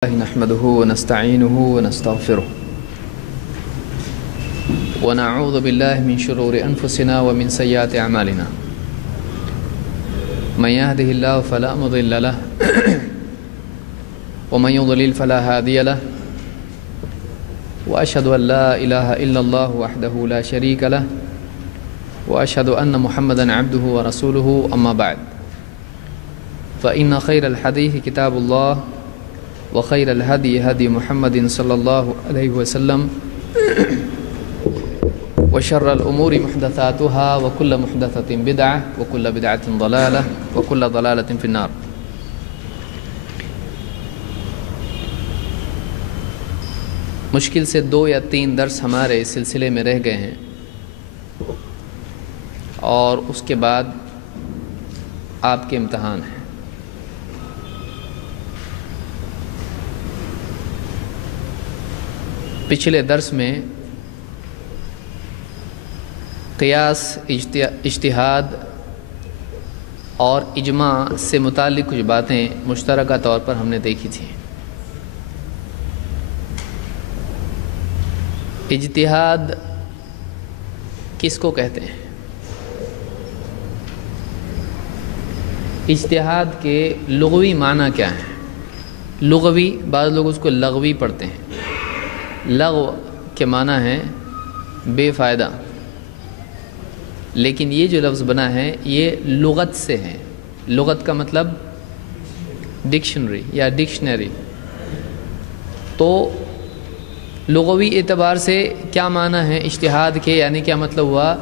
نحمده ونستعينه ونستغفره ونعوذ بالله من شرور أنفسنا ومن سيئات أعمالنا من يهده الله فلا مضل له ومن يضلل فلا هادي له وأشهد أن لا إله إلا الله وحده لا شريك له وأشهد أن محمدا عبده ورسوله أما بعد فإن خير الحديث كتاب الله وخير الهدي هدي محمد صلى الله عليه وسلم وشر الأمور محدثاتها وكل محدثة بدعة وكل بدعة ضلالة وكل ضلالة في النار. مشکل سے 2 یا 3 درس ہمارے اس سلسلے میں رہ گئے ہیں اور اس کے بعد آپ کے امتحان ہیں. پچھلے درس میں قیاس، اجتہاد اور اجماع سے متعلق کچھ باتیں مشترکہ طور پر ہم نے دیکھی تھیں. اجتہاد کس کو کہتے ہیں؟ اجتہاد کے لغوی معنی کیا ہیں؟ لغوی، بعض لوگ اس کو لغوی پڑھتے ہیں. لغو کے معنی ہے بے فائدہ، لیکن یہ جو لفظ بنا ہے یہ لغت سے ہے. لغت کا مطلب ڈکشنری یا ڈکشنری. تو لغوی اعتبار سے کیا معنی ہے اجتہاد کے، یعنی کیا مطلب ہوا؟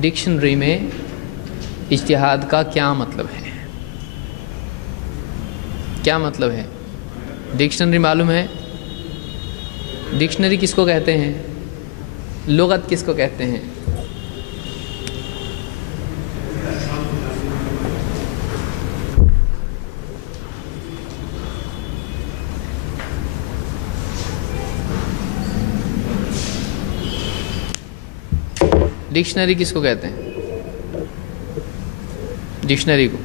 ڈکشنری میں اجتہاد کا کیا مطلب ہے؟ کیا مطلب ہے؟ ڈکشنری معلوم ہے؟ ڈکشنری کس کو کہتے ہیں؟ لغت کس کو کہتے ہیں؟ ڈکشنری کس کو کہتے ہیں؟ ڈکشنری کو.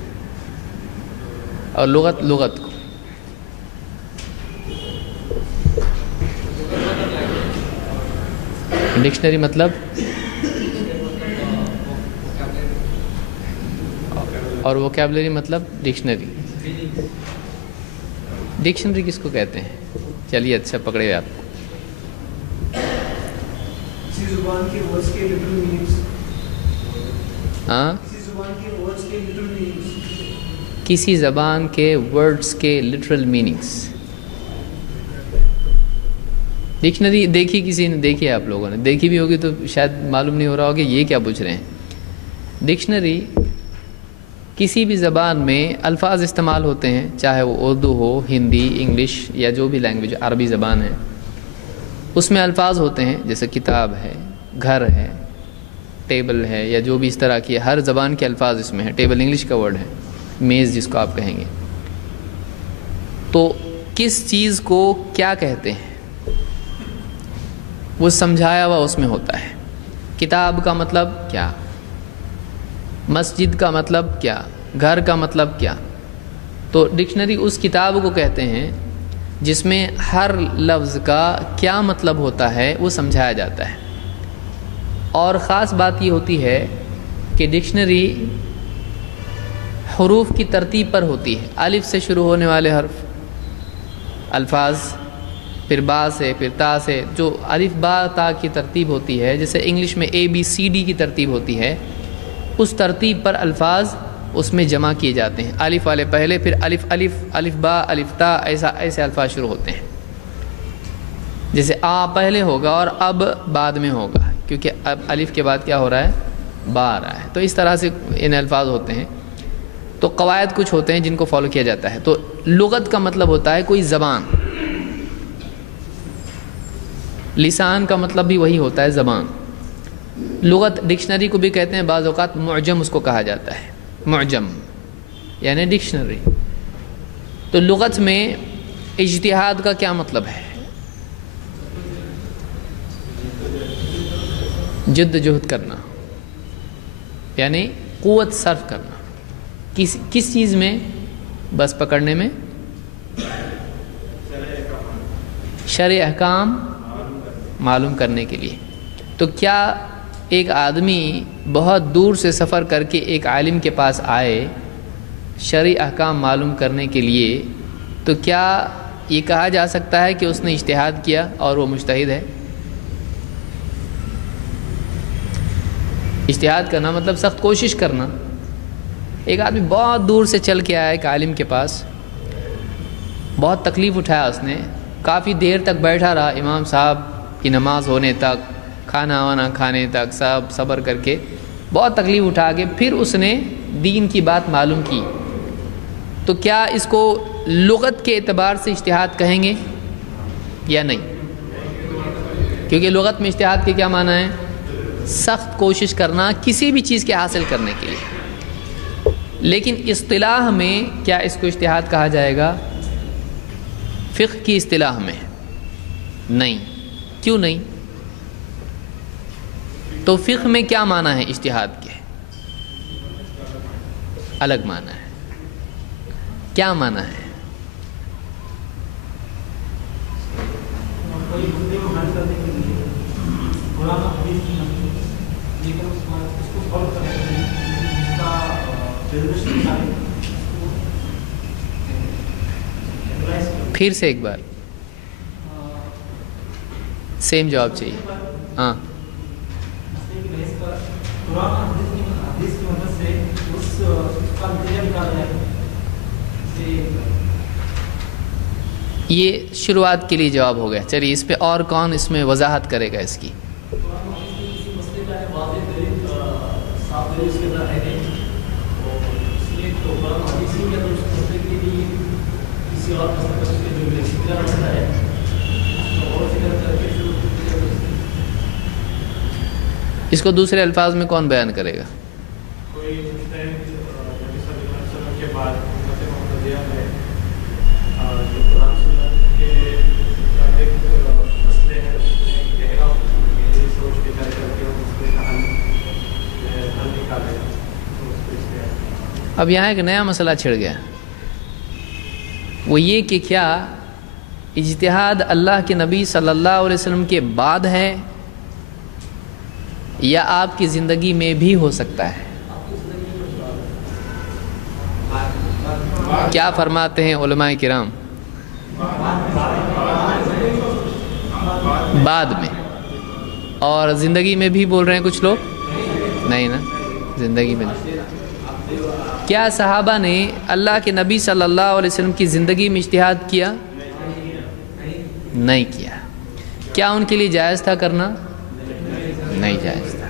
اور لغت کو. ڈکشنری مطلب اور ووکیبلری مطلب ڈکشنری. ڈکشنری کس کو کہتے ہیں؟ چلیے اچھا پکڑے ہوئے آپ کو. ہاں، کسی زبان کے ورڈز کے لٹرل میننگس. ڈکشنری دیکھی کسی نے؟ دیکھی ہے آپ لوگوں نے؟ دیکھی بھی ہوگی تو شاید معلوم نہیں ہو رہا ہوگا یہ کیا پوچھ رہے ہیں. ڈکشنری کسی بھی زبان میں الفاظ استعمال ہوتے ہیں، چاہے وہ اردو ہو، ہندی، انگلش یا جو بھی لینگویج عربی زبان ہے، اس میں الفاظ ہوتے ہیں جیسے کتاب ہے، گھر ہے، ٹیبل ہے، یا جو بھی اس طرح کی ہر زبان کے الفاظ اس میں ہیں. ٹیبل انگلش کا ورڈ ہے، میز جس کو آپ کہیں گے. تو کس چیز کو کیا کہتے ہیں وہ سمجھایا ہوا اس میں ہوتا ہے. کتاب کا مطلب کیا، مسجد کا مطلب کیا، گھر کا مطلب کیا. تو ڈکشنری اس کتاب کو کہتے ہیں جس میں ہر لفظ کا کیا مطلب ہوتا ہے وہ سمجھایا جاتا ہے. اور خاص بات یہ ہوتی ہے کہ ڈکشنری حروف کی ترتیب پر ہوتی ہے. الف سے شروع ہونے والے حرف الفاظ، پھر با سے، پھر تا سے، جو الف با تا کی ترتیب ہوتی ہے، جیسے انگلش میں ABCD کی ترتیب ہوتی ہے، اس ترتیب پر الفاظ اس میں جمع کیے جاتے ہیں. الف والے پہلے، پھر الف الف، الف با، الف تا، ایسے الفاظ شروع ہوتے ہیں. جیسے آ پہلے ہوگا اور اب بعد میں ہوگا، کیونکہ اب الف کے بعد کیا ہو رہا ہے؟ با آ رہا ہے. تو اس طرح سے ان الفاظ ہوتے ہیں. تو قواعد کچھ ہوتے ہیں جن کو فالو کیا جاتا ہے. تو لغت کا مطلب ہوتا ہے کوئی زبان. لسان کا مطلب بھی وہی ہوتا ہے، زبان. لغت ڈکشنری کو بھی کہتے ہیں، بعض اوقات معجم اس کو کہا جاتا ہے. معجم یعنی ڈکشنری. تو لغت میں اجتہاد کا کیا مطلب ہے؟ جد جہد کرنا، یعنی قوت صرف کرنا. کس چیز میں؟ بس پکڑنے میں. شرع احکام معلوم کرنے کے لیے۔ تو کیا ایک آدمی بہت دور سے سفر کر کے ایک عالم کے پاس آئے شرعی احکام معلوم کرنے کے لیے، تو کیا یہ کہا جا سکتا ہے کہ اس نے اجتہاد کیا اور وہ مجتہد ہے؟ اجتہاد کرنا مطلب سخت کوشش کرنا۔ ایک آدمی بہت دور سے چل کے آیا ایک عالم کے پاس، بہت تکلیف اٹھایا اس نے، کافی دیر تک بیٹھا رہا امام صاحب کی نماز ہونے تک، کھانا وانا کھانے تک، سب صبر کر کے بہت تکلیف اٹھا کے پھر اس نے دین کی بات معلوم کی۔ تو کیا اس کو لغت کے اعتبار سے اجتہاد کہیں گے یا نہیں؟ کیونکہ لغت میں اجتہاد کے کیا معنی ہے؟ سخت کوشش کرنا کسی بھی چیز کے حاصل کرنے کے لیے۔ لیکن اصطلاح میں کیا اس کو اجتہاد کہا جائے گا؟ فقہ کی اصطلاح میں نہیں۔ کیوں نہیں؟ تو فقہ میں کیا معنی ہے اجتہاد کے؟ الگ معنی ہے۔ کیا معنی ہے؟ پھر سے ایک بار سیم جواب چاہیے۔ ہاں، یہ شروعات کے لیے جواب ہو گیا۔ چلیے اس پہ اور کون اس میں وضاحت کرے گا اس کی؟ اس کو دوسرے الفاظ میں کون بیان کرے گا؟ اب یہاں ایک نیا مسئلہ چھڑ گیا، وہ یہ کہ کیا اجتہاد اللہ کے نبی صلی اللہ علیہ وسلم کے بعد ہے یا آپ کی زندگی میں بھی ہو سکتا ہے؟ کیا فرماتے ہیں علماء کرام؟ بعد میں۔ اور زندگی میں بھی بول رہے ہیں کچھ لوگ؟ نہیں نا، زندگی میں نہیں۔ کیا صحابہ نے اللہ کے نبی صلی اللہ علیہ وسلم کی زندگی میں اجتہاد کیا؟ نہیں کیا۔ کیا ان کے لیے جائز تھا کرنا؟ نہیں جائز تھا۔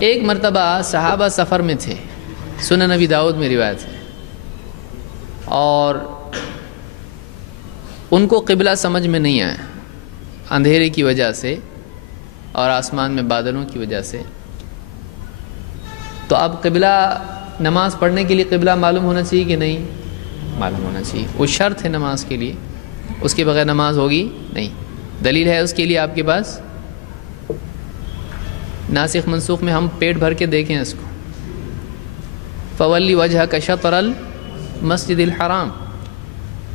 ایک مرتبہ صحابہ سفر میں تھے، سنن نبی داؤد میں روایت ہے، اور ان کو قبلہ سمجھ میں نہیں آیا اندھیرے کی وجہ سے اور آسمان میں بادلوں کی وجہ سے۔ تو اب قبلہ، نماز پڑھنے کے لیے قبلہ معلوم ہونا چاہیے کہ نہیں؟ معلوم ہونا چاہیے، وہ شرط ہے نماز کے لیے، اس کے بغیر نماز ہوگی نہیں۔ دلیل ہے اس کے لیے آپ کے پاس؟ ناسخ منسوخ میں ہم پیٹ بھر کے دیکھیں اس کو، فولی وجہک شطر المسجد الحرام۔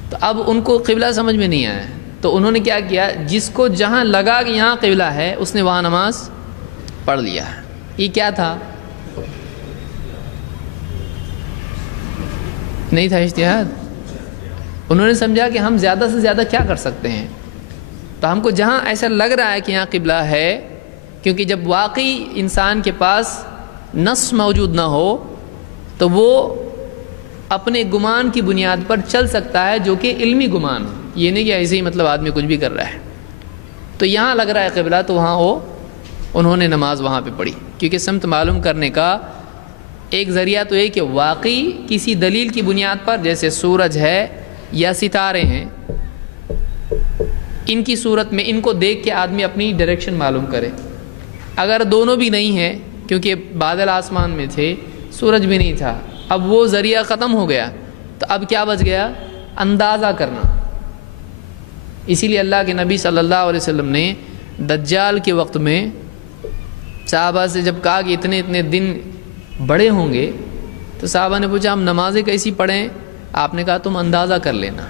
تو اب ان کو قبلہ سمجھ میں نہیں آیا، تو انہوں نے کیا کیا، جس کو جہاں لگا کہ یہاں قبلہ ہے اس نے وہاں نماز پڑھ لیا۔ یہ کیا تھا؟ نہیں تھا اجتہاد۔ انہوں نے سمجھا کہ ہم زیادہ سے زیادہ کیا کر سکتے ہیں، تو ہم کو جہاں ایسا لگ رہا ہے کہ یہاں قبلہ ہے، کیونکہ جب واقعی انسان کے پاس نص موجود نہ ہو تو وہ اپنے گمان کی بنیاد پر چل سکتا ہے، جو کہ علمی گمان، یہ نہیں کہ ایسے ہی مطلب آدمی کچھ بھی کر رہا ہے۔ تو یہاں لگ رہا ہے قبلہ، تو وہاں انہوں نے نماز وہاں پہ پڑھی، کیونکہ سمت معلوم کرنے کا ایک ذریعہ تو یہ کہ واقعی کسی دلیل کی بنیاد پر، جیسے سورج ہے یا ستارے ہیں، ان کی صورت میں ان کو دیکھ کے آدمی اپنی ڈائریکشن معلوم کرے۔ اگر دونوں بھی نہیں ہیں، کیونکہ بادل آسمان میں تھے، سورج بھی نہیں تھا، اب وہ ذریعہ ختم ہو گیا، تو اب کیا بچ گیا؟ اندازہ کرنا۔ اسی لیے اللہ کے نبی صلی اللہ علیہ وسلم نے دجال کے وقت میں صحابہ سے جب کہا کہ اتنے اتنے دن بڑے ہوں گے، تو صحابہ نے پوچھا ہم نمازیں کیسی پڑھیں؟ آپ نے کہا تم اندازہ کر لینا،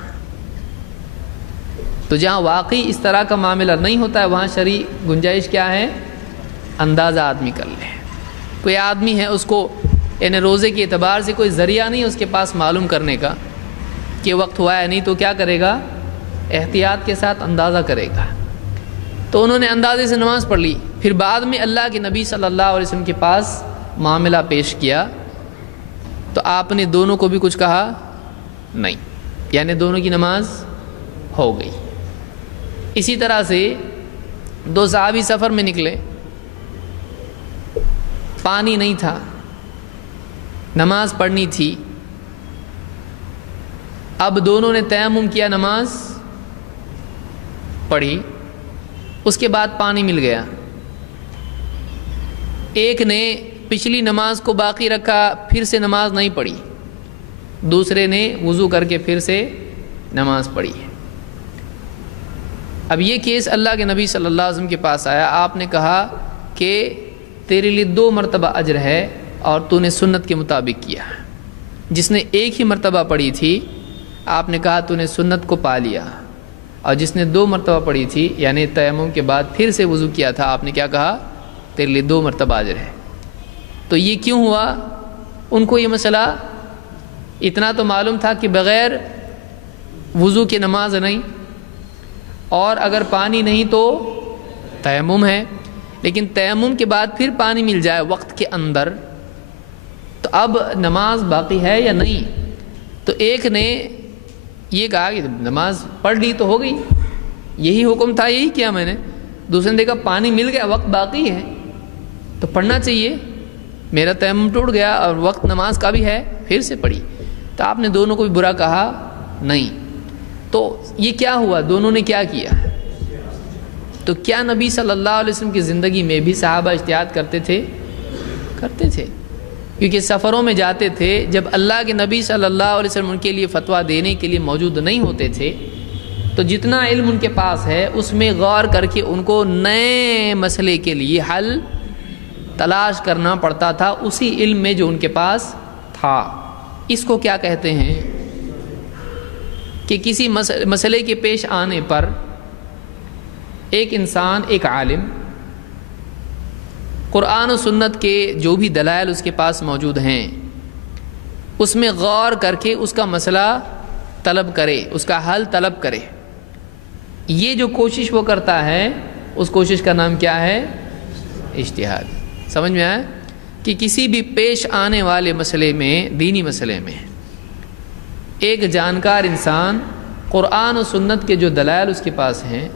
تو جہاں واقعی اس طرح کا معاملہ نہیں ہوتا ہے وہاں شرعی گنجائش کیا ہے؟ اندازہ آدمی کر لے. کوئی آدمی ہے اس کو یعنی روزے کے اعتبار سے کوئی ذریعہ نہیں اس کے پاس معلوم کرنے کا کہ وقت ہوا ہے نہیں، تو کیا کرے گا؟ احتیاط کے ساتھ اندازہ کرے گا. تو انہوں نے اندازے سے نماز پڑھ لی. پھر بعد میں اللہ کے نبی صلی اللہ علیہ وسلم کے پاس معاملہ پیش کیا تو آپ نے دونوں کو بھی کچھ کہا نہیں، یعنی دونوں کی نماز ہو گئی. اسی طرح سے دو صحابی سفر میں نکلے، پانی نہیں تھا، نماز پڑھنی تھی. اب دونوں نے تیمم کیا، نماز پڑھی، اس کے بعد پانی مل گیا. ایک نے پچھلی نماز کو باقی رکھا، پھر سے نماز نہیں پڑھی، دوسرے نے وضو کر کے پھر سے نماز پڑھی. اب یہ کیس اللہ کے نبی صلی اللہ علیہ وسلم کے پاس آیا. آپ نے کہا کہ تیرے لیے 2 مرتبہ اجر ہے اور تو نے سنت کے مطابق کیا. جس نے ایک ہی مرتبہ پڑھی تھی آپ نے کہا تو نے سنت کو پا لیا، اور جس نے 2 مرتبہ پڑھی تھی یعنی تیمم کے بعد پھر سے وضو کیا تھا آپ نے کیا کہا؟ تیرے لیے 2 مرتبہ اجر ہے. تو یہ کیوں ہوا؟ ان کو یہ مسئلہ اتنا تو معلوم تھا کہ بغیر وضو کی نماز نہیں، اور اگر پانی نہیں تو تیمم ہے. لیکن تیمم کے بعد پھر پانی مل جائے وقت کے اندر تو اب نماز باقی ہے یا نہیں؟ تو ایک نے یہ کہا کہ نماز پڑھ لی تو ہو گئی، یہی حکم تھا، یہی کیا میں نے. دوسرے نے دیکھا پانی مل گیا، وقت باقی ہے تو پڑھنا چاہیے، میرا تیمم ٹوٹ گیا اور وقت نماز کا بھی ہے، پھر سے پڑھی. تو آپ نے دونوں کو بھی برا کہا نہیں. تو یہ کیا ہوا؟ دونوں نے کیا کیا؟ تو کیا نبی صلی اللہ علیہ وسلم کی زندگی میں بھی صحابہ اجتہاد کرتے تھے؟ کرتے تھے، کیونکہ سفروں میں جاتے تھے. جب اللہ کے نبی صلی اللہ علیہ وسلم ان کے لیے فتویٰ دینے کے لیے موجود نہیں ہوتے تھے تو جتنا علم ان کے پاس ہے اس میں غور کر کے ان کو نئے مسئلے کے لیے حل تلاش کرنا پڑتا تھا اسی علم میں جو ان کے پاس تھا. اس کو کیا کہتے ہیں کہ کسی مسئلے کے پیش آنے پر ایک انسان، ایک عالم قرآن و سنت کے جو بھی دلائل اس کے پاس موجود ہیں اس میں غور کر کے اس کا مسئلہ طلب کرے، اس کا حل طلب کرے. یہ جو کوشش وہ کرتا ہے اس کوشش کا نام کیا ہے؟ اجتہاد. سمجھ میں آیا کہ کسی بھی پیش آنے والے مسئلے میں، دینی مسئلے میں، ایک جانکار انسان قرآن و سنت کے جو دلائل اس کے پاس ہیں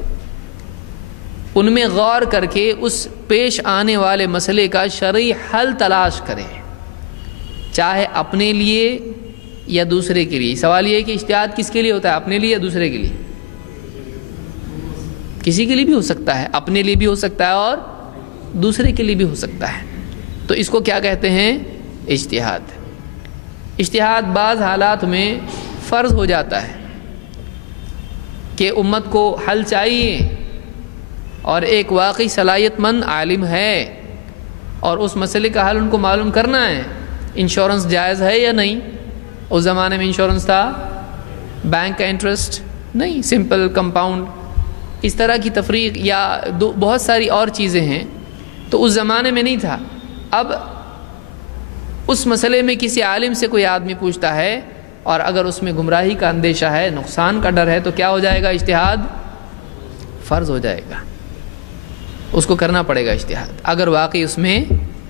ان میں غور کر کے اس پیش آنے والے مسئلے کا شرعی حل تلاش کرے، چاہے اپنے لیے یا دوسرے کے لیے. سوال یہ ہے کہ اجتہاد کس کے لیے ہوتا ہے؟ اپنے لیے یا دوسرے کے لیے؟ کسی کے لیے بھی ہو سکتا ہے، اپنے لیے بھی ہو سکتا ہے اور دوسرے کے لیے بھی ہو سکتا ہے. تو اس کو کیا کہتے ہیں؟ اجتہاد. اجتہاد بعض حالات میں فرض ہو جاتا ہے کہ امت کو حل چاہیے اور ایک واقعی صلاحیت مند عالم ہے اور اس مسئلے کا حل ان کو معلوم کرنا ہے. انشورنس جائز ہے یا نہیں؟ اس زمانے میں انشورنس تھا، بینک کا انٹرسٹ نہیں، سمپل کمپاؤنڈ، اس طرح کی تفریق یا بہت ساری اور چیزیں ہیں. تو اس زمانے میں نہیں تھا. اب اس مسئلے میں کسی عالم سے کوئی آدمی پوچھتا ہے اور اگر اس میں گمراہی کا اندیشہ ہے، نقصان کا ڈر ہے، تو کیا ہو جائے گا؟ اجتہاد فرض ہو جائے گا، اس کو کرنا پڑے گا اجتہاد اگر واقعی اس میں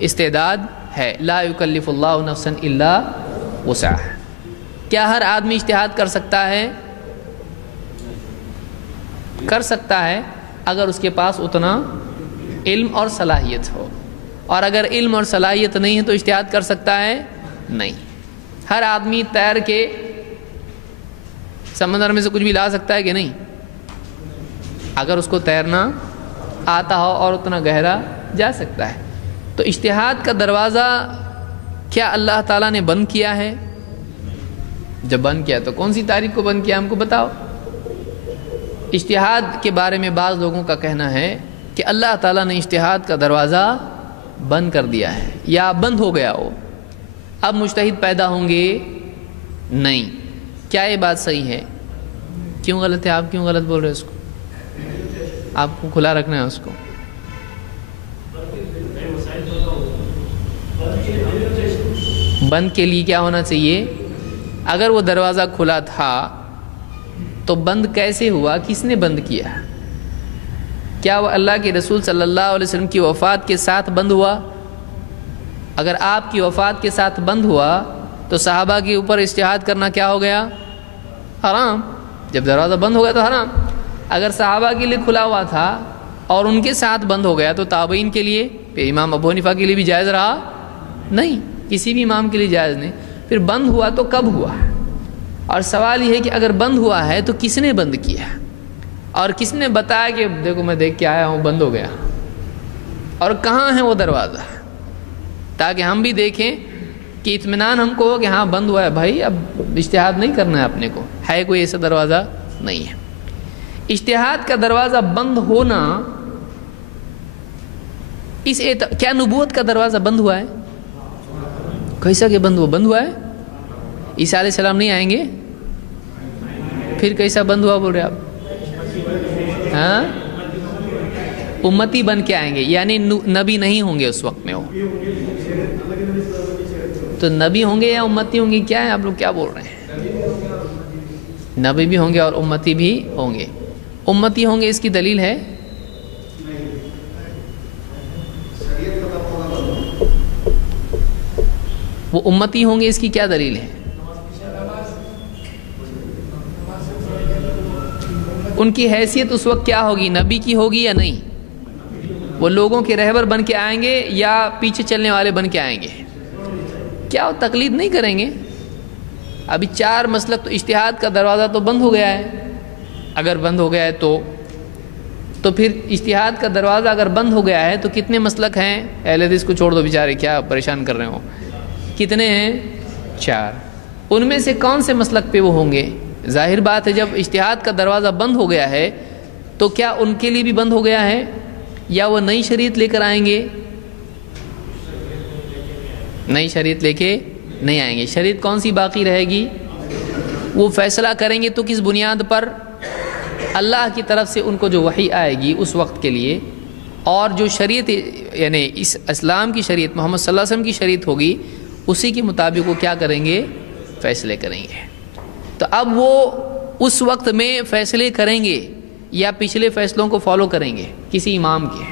استعداد ہے. لا یکلف اللہ نفسا الا وسعها. کیا ہر آدمی اجتہاد کر سکتا ہے؟ کر سکتا ہے اگر اس کے پاس اتنا علم اور صلاحیت ہو، اور اگر علم اور صلاحیت نہیں ہے تو اجتہاد کر سکتا ہے؟ نہیں. ہر آدمی تیر کے سمندر میں سے کچھ بھی لا سکتا ہے کہ نہیں؟ اگر اس کو تیرنا آتا ہو اور اتنا گہرا جا سکتا ہے. تو اجتہاد کا دروازہ کیا اللہ تعالیٰ نے بند کیا ہے؟ جب بند کیا تو کون سی تاریخ کو بند کیا ہم کو بتاؤ. اجتہاد کے بارے میں بعض لوگوں کا کہنا ہے کہ اللہ تعالیٰ نے اجتہاد کا دروازہ بند کر دیا ہے یا بند ہو گیا ہو، اب مجتہد پیدا ہوں گے نہیں. کیا یہ بات صحیح ہے؟ کیوں غلط ہے؟ آپ کیوں غلط بول رہے ہیں اس کو؟ آپ کو کھلا رکھنا ہے اس کو. بند کے لیے کیا ہونا چاہیے؟ اگر وہ دروازہ کھلا تھا تو بند کیسے ہوا؟ کس نے بند کیا؟ کیا وہ اللہ کے رسول صلی اللہ علیہ وسلم کی وفات کے ساتھ بند ہوا؟ اگر آپ کی وفات کے ساتھ بند ہوا تو صحابہ کے اوپر اجتہاد کرنا کیا ہو گیا؟ حرام. جب دروازہ بند ہو گیا تو حرام. اگر صحابہ کے لیے کھلا ہوا تھا اور ان کے ساتھ بند ہو گیا تو تابعین کے لیے، پھر امام ابو حنیفہ کے لیے بھی جائز رہا نہیں، کسی بھی امام کے لیے جائز نہیں. پھر بند ہوا تو کب ہوا؟ اور سوال یہ ہے کہ اگر بند ہوا ہے تو کس نے بند کیا اور کس نے بتایا کہ دیکھو میں دیکھ کے آیا ہوں بند ہو گیا، اور کہاں ہے وہ دروازہ، تاکہ ہم بھی دیکھیں کہ اطمینان ہم کو ہو کہ ہاں بند ہوا ہے. بھائی اب اجتہاد نہیں کرنا ہے اپنے کو، ہے کوئی ایسا دروازہ نہیں ہے. اجتہاد کا دروازہ بند ہونا کیا نبوت کا دروازہ بند ہوا ہے؟ کیسا کہ بند ہوا ہے؟ عیسیٰ علیہ السلام نہیں آئیں گے؟ پھر کیسا بند ہوا بول رہے آپ؟ ہاں، امتی بن کے آئیں گے، یعنی نبی نہیں ہوں گے اس وقت میں. وہ تو نبی ہوں گے یا امتی ہوں گے؟ کیا ہے آپ لوگ کیا بول رہے ہیں؟ نبی بھی ہوں گے اور امتی بھی ہوں گے. امتی ہوں گے اس کی دلیل ہے؟ وہ امتی ہوں گے اس کی کیا دلیل ہے؟ ان کی حیثیت اس وقت کیا ہوگی؟ نبی کی ہوگی یا نہیں؟ وہ لوگوں کے رہبر بن کے آئیں گے یا پیچھے چلنے والے بن کے آئیں گے؟ کیا وہ تقلید نہیں کریں گے؟ ابھی 4 مسلک، تو اجتہاد کا دروازہ تو بند ہو گیا ہے. اگر بند ہو گیا ہے تو پھر اجتہاد کا دروازہ اگر بند ہو گیا ہے تو کتنے مسلک ہیں؟ اہل حدیث کو چھوڑ دو، بیچارے کیا پریشان کر رہے ہوں. کتنے ہیں؟ 4. ان میں سے کون سے مسلک پہ وہ ہوں گے؟ ظاہر بات ہے جب اجتہاد کا دروازہ بند ہو گیا ہے تو کیا ان کے لیے بھی بند ہو گیا ہے یا وہ نئی شریعت لے کر آئیں گے؟ نئی شریعت لے کے نہیں آئیں گے. شریعت کون سی باقی رہے گی؟ وہ فیصلہ کریں گے تو کس بنیاد پر؟ اللہ کی طرف سے ان کو جو وحی آئے گی اس وقت کے لیے، اور جو شریعت یعنی اس اسلام کی شریعت، محمد صلی اللہ علیہ وسلم کی شریعت ہوگی، اسی کے مطابق وہ کیا کریں گے؟ فیصلے کریں گے. تو اب وہ اس وقت میں فیصلے کریں گے یا پچھلے فیصلوں کو فالو کریں گے کسی امام کے؟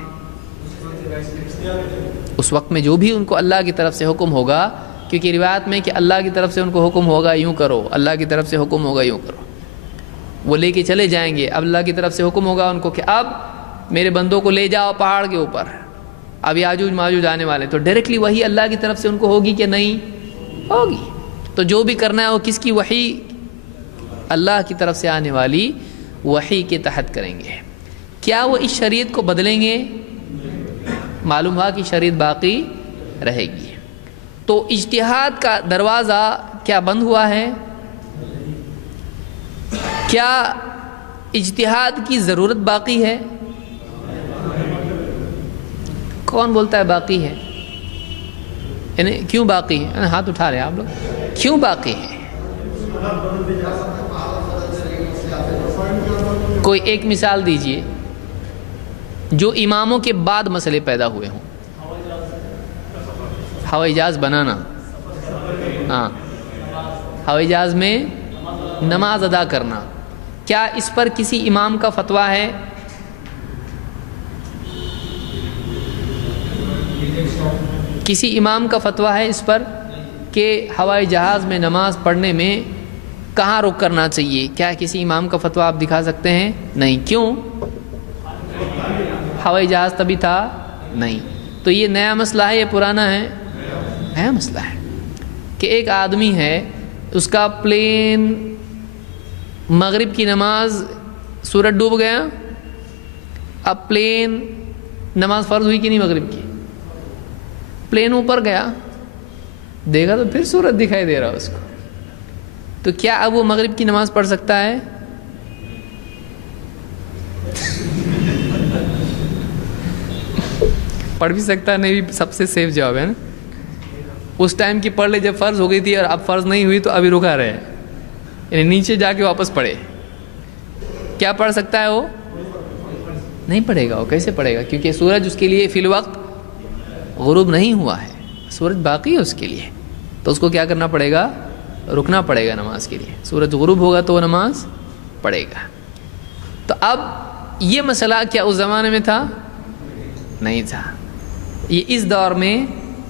اس وقت میں جو بھی ان کو اللہ کی طرف سے حکم ہوگا، کیونکہ روایت میں کہ اللہ کی طرف سے ان کو حکم ہوگا یوں کرو، اللہ کی طرف سے حکم ہوگا یوں کرو، وہ لے کے چلے جائیں گے. اب اللہ کی طرف سے حکم ہوگا ان کو کہ اب میرے بندوں کو لے جاؤ پہاڑ کے اوپر، اب یاجوج ماجوج آنے والے، تو ڈائریکٹلی وہی اللہ کی طرف سے ان کو ہوگی کہ نہیں ہوگی؟ تو جو بھی کرنا ہے وہ کس کی وحی؟ اللہ کی طرف سے آنے والی وحی کے تحت کریں گے. کیا وہ اس شریعت کو بدلیں گے؟ معلوم ہوا کہ شریعت باقی رہے گی. تو اجتہاد کا دروازہ کیا بند ہوا ہے؟ کیا اجتہاد کی ضرورت باقی ہے؟ کون بولتا ہے باقی ہے؟ یعنی کیوں باقی ہے؟ ہاتھ اٹھا رہے ہیں آپ لوگ. کیوں باقی ہے؟ کوئی ایک مثال دیجئے جو اماموں کے بعد مسئلے پیدا ہوئے ہوں. ہوائی جہاز بنانا، ہاں، ہوائی جہاز میں نماز ادا کرنا، کیا اس پر کسی امام کا فتویٰ ہے؟ کسی امام کا فتویٰ ہے اس پر کہ ہوائی جہاز میں نماز پڑھنے میں کہاں رک کرنا چاہیے؟ کیا کسی امام کا فتویٰ آپ دکھا سکتے ہیں؟ نہیں. کیوں؟ ہوائی جہاز تبھی تھا نہیں. تو یہ نیا مسئلہ ہے یا پرانا ہے؟ نیا مسئلہ ہے کہ ایک آدمی ہے، اس کا پلین مغرب کی نماز، سورج ڈوب گیا، اب پلین نماز فرض ہوئی کہ نہیں مغرب کی؟ پلین اوپر گیا، دیکھا تو پھر سورج دکھائی دے رہا اس کو، تو کیا اب وہ مغرب کی نماز پڑھ سکتا ہے؟ پڑھ بھی سکتا ہے، نہیں بھی سب سے سیف جواب ہے نا. اس ٹائم کی پڑھ لے جب فرض ہو گئی تھی اور اب فرض نہیں ہوئی تو ابھی رکا رہے، یعنی نیچے جا کے واپس پڑھے. کیا پڑھ سکتا ہے وہ؟ نہیں پڑھے گا. وہ کیسے پڑھے گا؟ کیونکہ سورج اس کے لیے فی الوقت غروب نہیں ہوا ہے, سورج باقی ہے اس کے لیے. تو اس کو کیا کرنا پڑے گا؟ رکنا پڑے گا نماز کے لیے. سورج غروب ہوگا تو وہ نماز پڑھے گا. تو اب یہ مسئلہ کیا اس زمانے میں تھا؟ نہیں تھا. یہ اس دور میں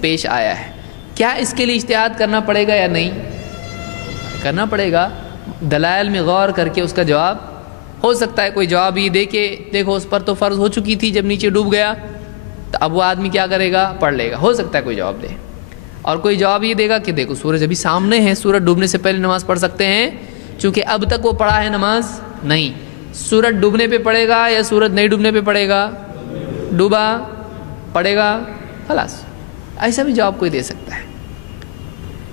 پیش آیا ہے. کیا اس کے لیے اجتہاد کرنا پڑے گا یا نہیں؟ کرنا پڑے گا. دلائل میں غور کر کے اس کا جواب ہو سکتا ہے کوئی جواب یہ دے کہ دیکھو اس پر تو فرض ہو چکی تھی جب نیچے ڈوب گیا, تو اب وہ آدمی کیا کرے گا؟ پڑھ لے گا. ہو سکتا ہے کوئی جواب دے. اور کوئی جواب یہ دے گا کہ دیکھو سورج ابھی سامنے ہے, سورج ڈوبنے سے پہلے نماز پڑھ سکتے ہیں, چونکہ اب تک وہ پڑھا ہے نماز نہیں. سورج ڈوبنے پہ پڑھے گا یا سورج نہیں ڈوبنے پہ پڑھے گا؟ ڈوبا پڑھے گا, خلاص. ایسا بھی جواب کوئی دے سکتا ہے.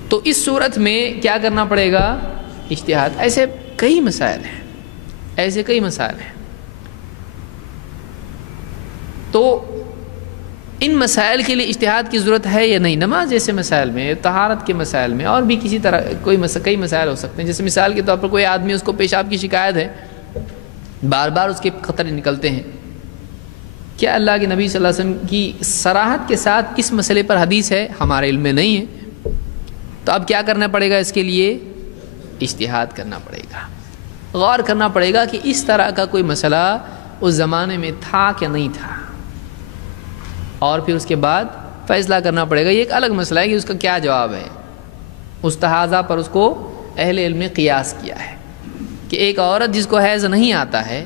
تو اس صورت میں کیا کرنا پڑے گا؟ اجتہاد. ایسے کئی مسائل ہیں, ایسے کئی مسائل ہیں. تو ان مسائل کے لیے اجتہاد کی ضرورت ہے یا نہیں؟ نماز جیسے مسائل میں, طہارت کے مسائل میں, اور بھی کسی طرح کئی مسائل ہو سکتے ہیں. جیسے مثال کے طور پر کوئی آدمی, اس کو پیشاب کی شکایت ہے, بار بار اس کے قطرے نکلتے ہیں. کیا اللہ کے نبی صلی اللہ علیہ وسلم کی صراحت کے ساتھ اس مسئلے پر حدیث ہے؟ ہمارے علم میں نہیں ہے. تو اب کیا کرنا پڑے گا؟ اس کے لیے اجتہاد کرنا پڑے گا, غور کرنا پڑے گا کہ اس طرح کا کوئی مسئلہ اس زمانے میں تھا کہ نہیں تھا, اور پھر اس کے بعد فیصلہ کرنا پڑے گا. یہ ایک الگ مسئلہ ہے کہ اس کا کیا جواب ہے. اس تحاضہ پر اس کو اہل علم نے قیاس کیا ہے کہ ایک عورت جس کو حیض نہیں آتا ہے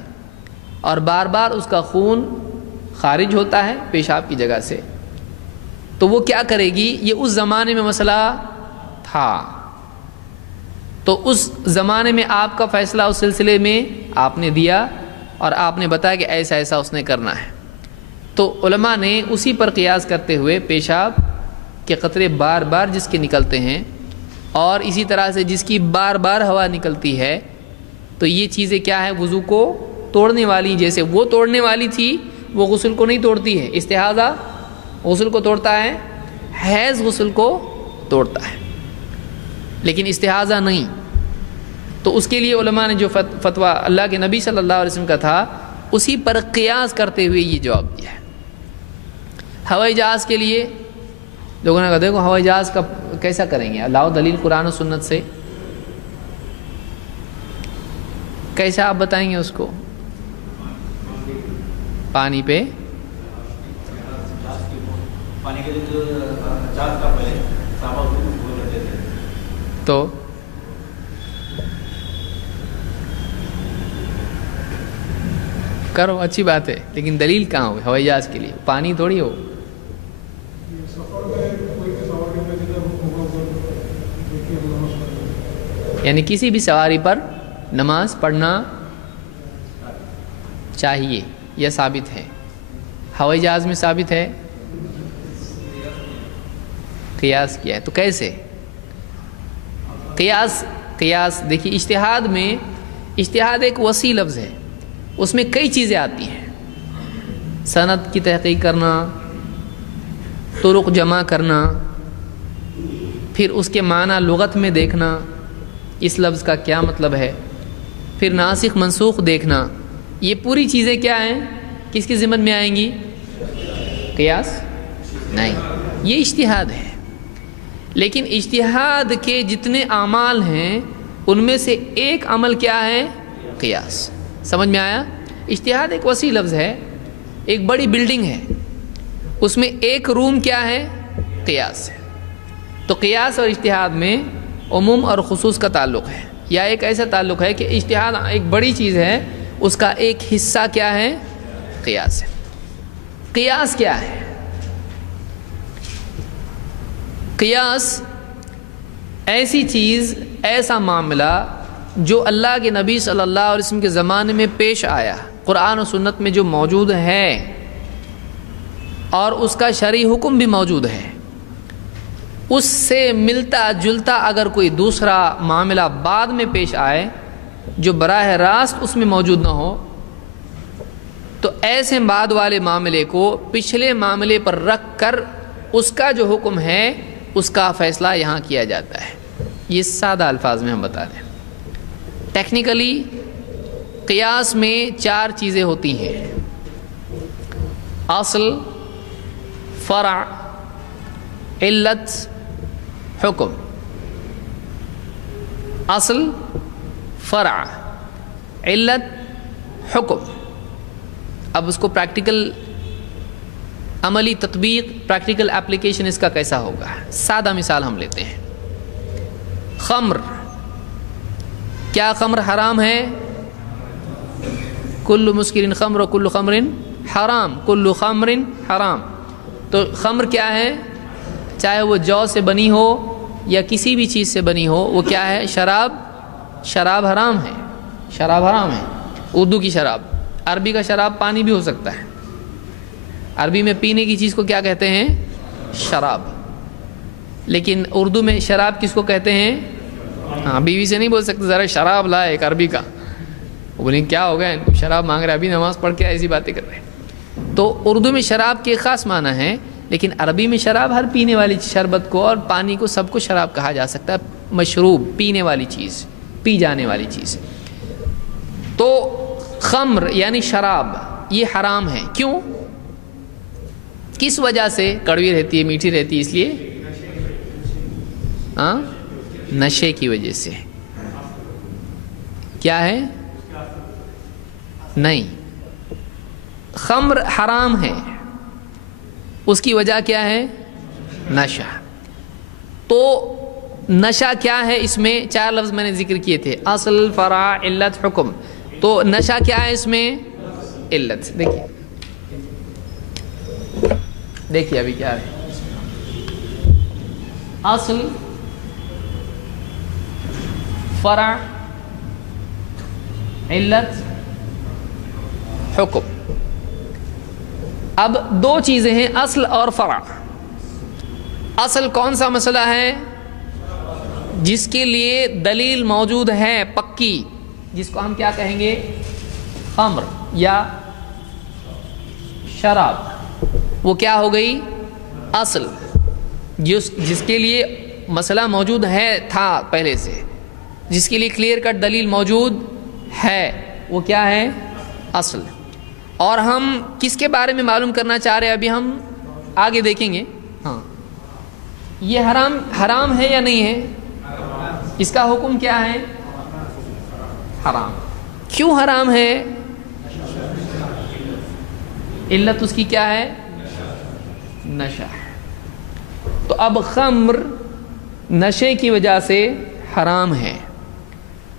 اور بار بار اس کا خون خارج ہوتا ہے پیشاب کی جگہ سے, تو وہ کیا کرے گی؟ یہ اس زمانے میں مسئلہ تھا. تو اس زمانے میں آپ کا فیصلہ اس سلسلے میں آپ نے دیا اور آپ نے بتایا کہ ایسا ایسا اس نے کرنا ہے. تو علماء نے اسی پر قیاس کرتے ہوئے پیشاب کے قطرے بار بار جس کے نکلتے ہیں, اور اسی طرح سے جس کی بار بار ہوا نکلتی ہے, تو یہ چیزیں کیا ہے؟ وضو کو توڑنے والی. جیسے وہ توڑنے والی تھی, وہ غسل کو نہیں توڑتی ہے. استحاضہ غسل کو توڑتا ہے, حیض غسل کو توڑتا ہے, لیکن استحاضہ نہیں. تو اس کے لیے علماء نے جو فتویٰ اللہ کے نبی صلی اللہ علیہ وسلم کا تھا, اسی پر قیاس کرتے ہوئے یہ جواب دیا ہے. ہوائی جہاز کے لیے لوگوں نے کہا دیکھو ہوائی جہاز کا کیسا کریں گے؟ لاؤ دلیل قرآن و سنت سے. کیسا آپ بتائیں گے اس کو؟ پانی پہ تو کرو, اچھی بات ہے, لیکن دلیل کہاں ہو ہوائی جہاز کے لیے؟ پانی تھوڑی ہو. یعنی کسی بھی سواری پر نماز پڑھنا چاہیے, یہ ثابت ہے. ہوائی جہاز میں ثابت ہے, قیاس کیا ہے. تو کیسے قیاس دیکھیے, اجتہاد میں, اجتہاد ایک وسیع لفظ ہے, اس میں کئی چیزیں آتی ہیں. سند کی تحقیق کرنا, طرق جمع کرنا, پھر اس کے معنی لغت میں دیکھنا, اس لفظ کا کیا مطلب ہے, پھر ناسخ منسوخ دیکھنا. یہ پوری چیزیں کیا ہیں؟ کس کی ضمن میں آئیں گی؟ قیاس نہیں, یہ اجتہاد ہے. لیکن اجتہاد کے جتنے اعمال ہیں ان میں سے ایک عمل کیا ہے؟ قیاس. سمجھ میں آیا؟ اجتہاد ایک وسیع لفظ ہے, ایک بڑی بلڈنگ ہے, اس میں ایک روم کیا ہے؟ قیاس ہے. تو قیاس اور اجتہاد میں عموم اور خصوص کا تعلق ہے, یا ایک ایسا تعلق ہے کہ اجتہاد ایک بڑی چیز ہے, اس کا ایک حصہ کیا ہے؟ قیاس ہے. قیاس کیا ہے؟ قیاس ایسی چیز, ایسا معاملہ جو اللہ کے نبی صلی اللہ علیہ وسلم کے زمانے میں پیش آیا, قرآن و سنت میں جو موجود ہے, اور اس کا شرعی حکم بھی موجود ہے, اس سے ملتا جلتا اگر کوئی دوسرا معاملہ بعد میں پیش آئے جو براہ راست اس میں موجود نہ ہو, تو ایسے بعد والے معاملے کو پچھلے معاملے پر رکھ کر اس کا جو حکم ہے اس کا فیصلہ یہاں کیا جاتا ہے. یہ سادہ الفاظ میں ہم بتا دیں. ٹیکنیکلی قیاس میں 4 چیزیں ہوتی ہیں: اصل، فرع، علت، حکم. اصل، فرع، علت، حکم. اب اس کو پریکٹیکل عملی تطبیق، پریکٹیکل اپلیکیشن اس کا کیسا ہوگا؟ سادہ مثال ہم لیتے ہیں. خمر. کیا خمر حرام ہے؟ کل مسکر خمر و کل خمر حرام، کل خمر حرام. تو خمر کیا ہے؟ چاہے وہ جو سے بنی ہو یا کسی بھی چیز سے بنی ہو، وہ کیا ہے؟ شراب. شراب حرام ہے، شراب حرام ہے. اردو کی شراب. عربی کا شراب پانی بھی ہو سکتا ہے. عربی میں پینے کی چیز کو کیا کہتے ہیں؟ شراب. لیکن اردو میں شراب کس کو کہتے ہیں؟ ہاں، بیوی سے نہیں بول سکتے ذرا شراب لا ایک عربی کا. وہ بولیں کیا ہو گیا، شراب مانگ رہے، ابھی نماز پڑھ کے ایسی باتیں کر رہے ہیں. تو اردو میں شراب کے خاص معنی ہے، لیکن عربی میں شراب ہر پینے والی شربت کو اور پانی کو سب کو شراب کہا جا سکتا ہے. مشروب، پینے والی چیز، پی جانے والی چیز. تو خمر یعنی شراب یہ حرام ہے. کیوں؟ کس وجہ سے؟ کڑوی رہتی ہے، میٹھی رہتی ہے، اس لیے نشے کی وجہ سے. کیا ہے؟ نہیں، خمر حرام ہے، اس کی وجہ کیا ہے؟ نشہ. تو نشہ کیا ہے؟ اس میں 4 لفظ میں نے ذکر کیے تھے: اصل، فرع، علت، حکم. تو نشہ کیا ہے اس میں؟ علت. دیکھیے ابھی کیا ہے. اصل، فرع، علت، حکم. اب 2 چیزیں ہیں، اصل اور فرع. اصل کون سا مسئلہ ہے؟ جس کے لیے دلیل موجود ہے پکی، جس کو ہم کیا کہیں گے؟ خمر یا شراب. وہ کیا ہو گئی؟ اصل. جس کے لیے مسئلہ موجود ہے، تھا پہلے سے، جس کے لیے کلیئر کٹ دلیل موجود ہے، وہ کیا ہے؟ اصل. اور ہم کس کے بارے میں معلوم کرنا چاہ رہے ہیں ابھی ہم آگے دیکھیں گے. ہاں، یہ حرام ہے یا نہیں ہے؟ اس کا حکم کیا ہے؟ حرام. کیوں حرام ہے؟ علت اس کی کیا ہے؟ نشہ. تو اب خمر نشے کی وجہ سے حرام ہے.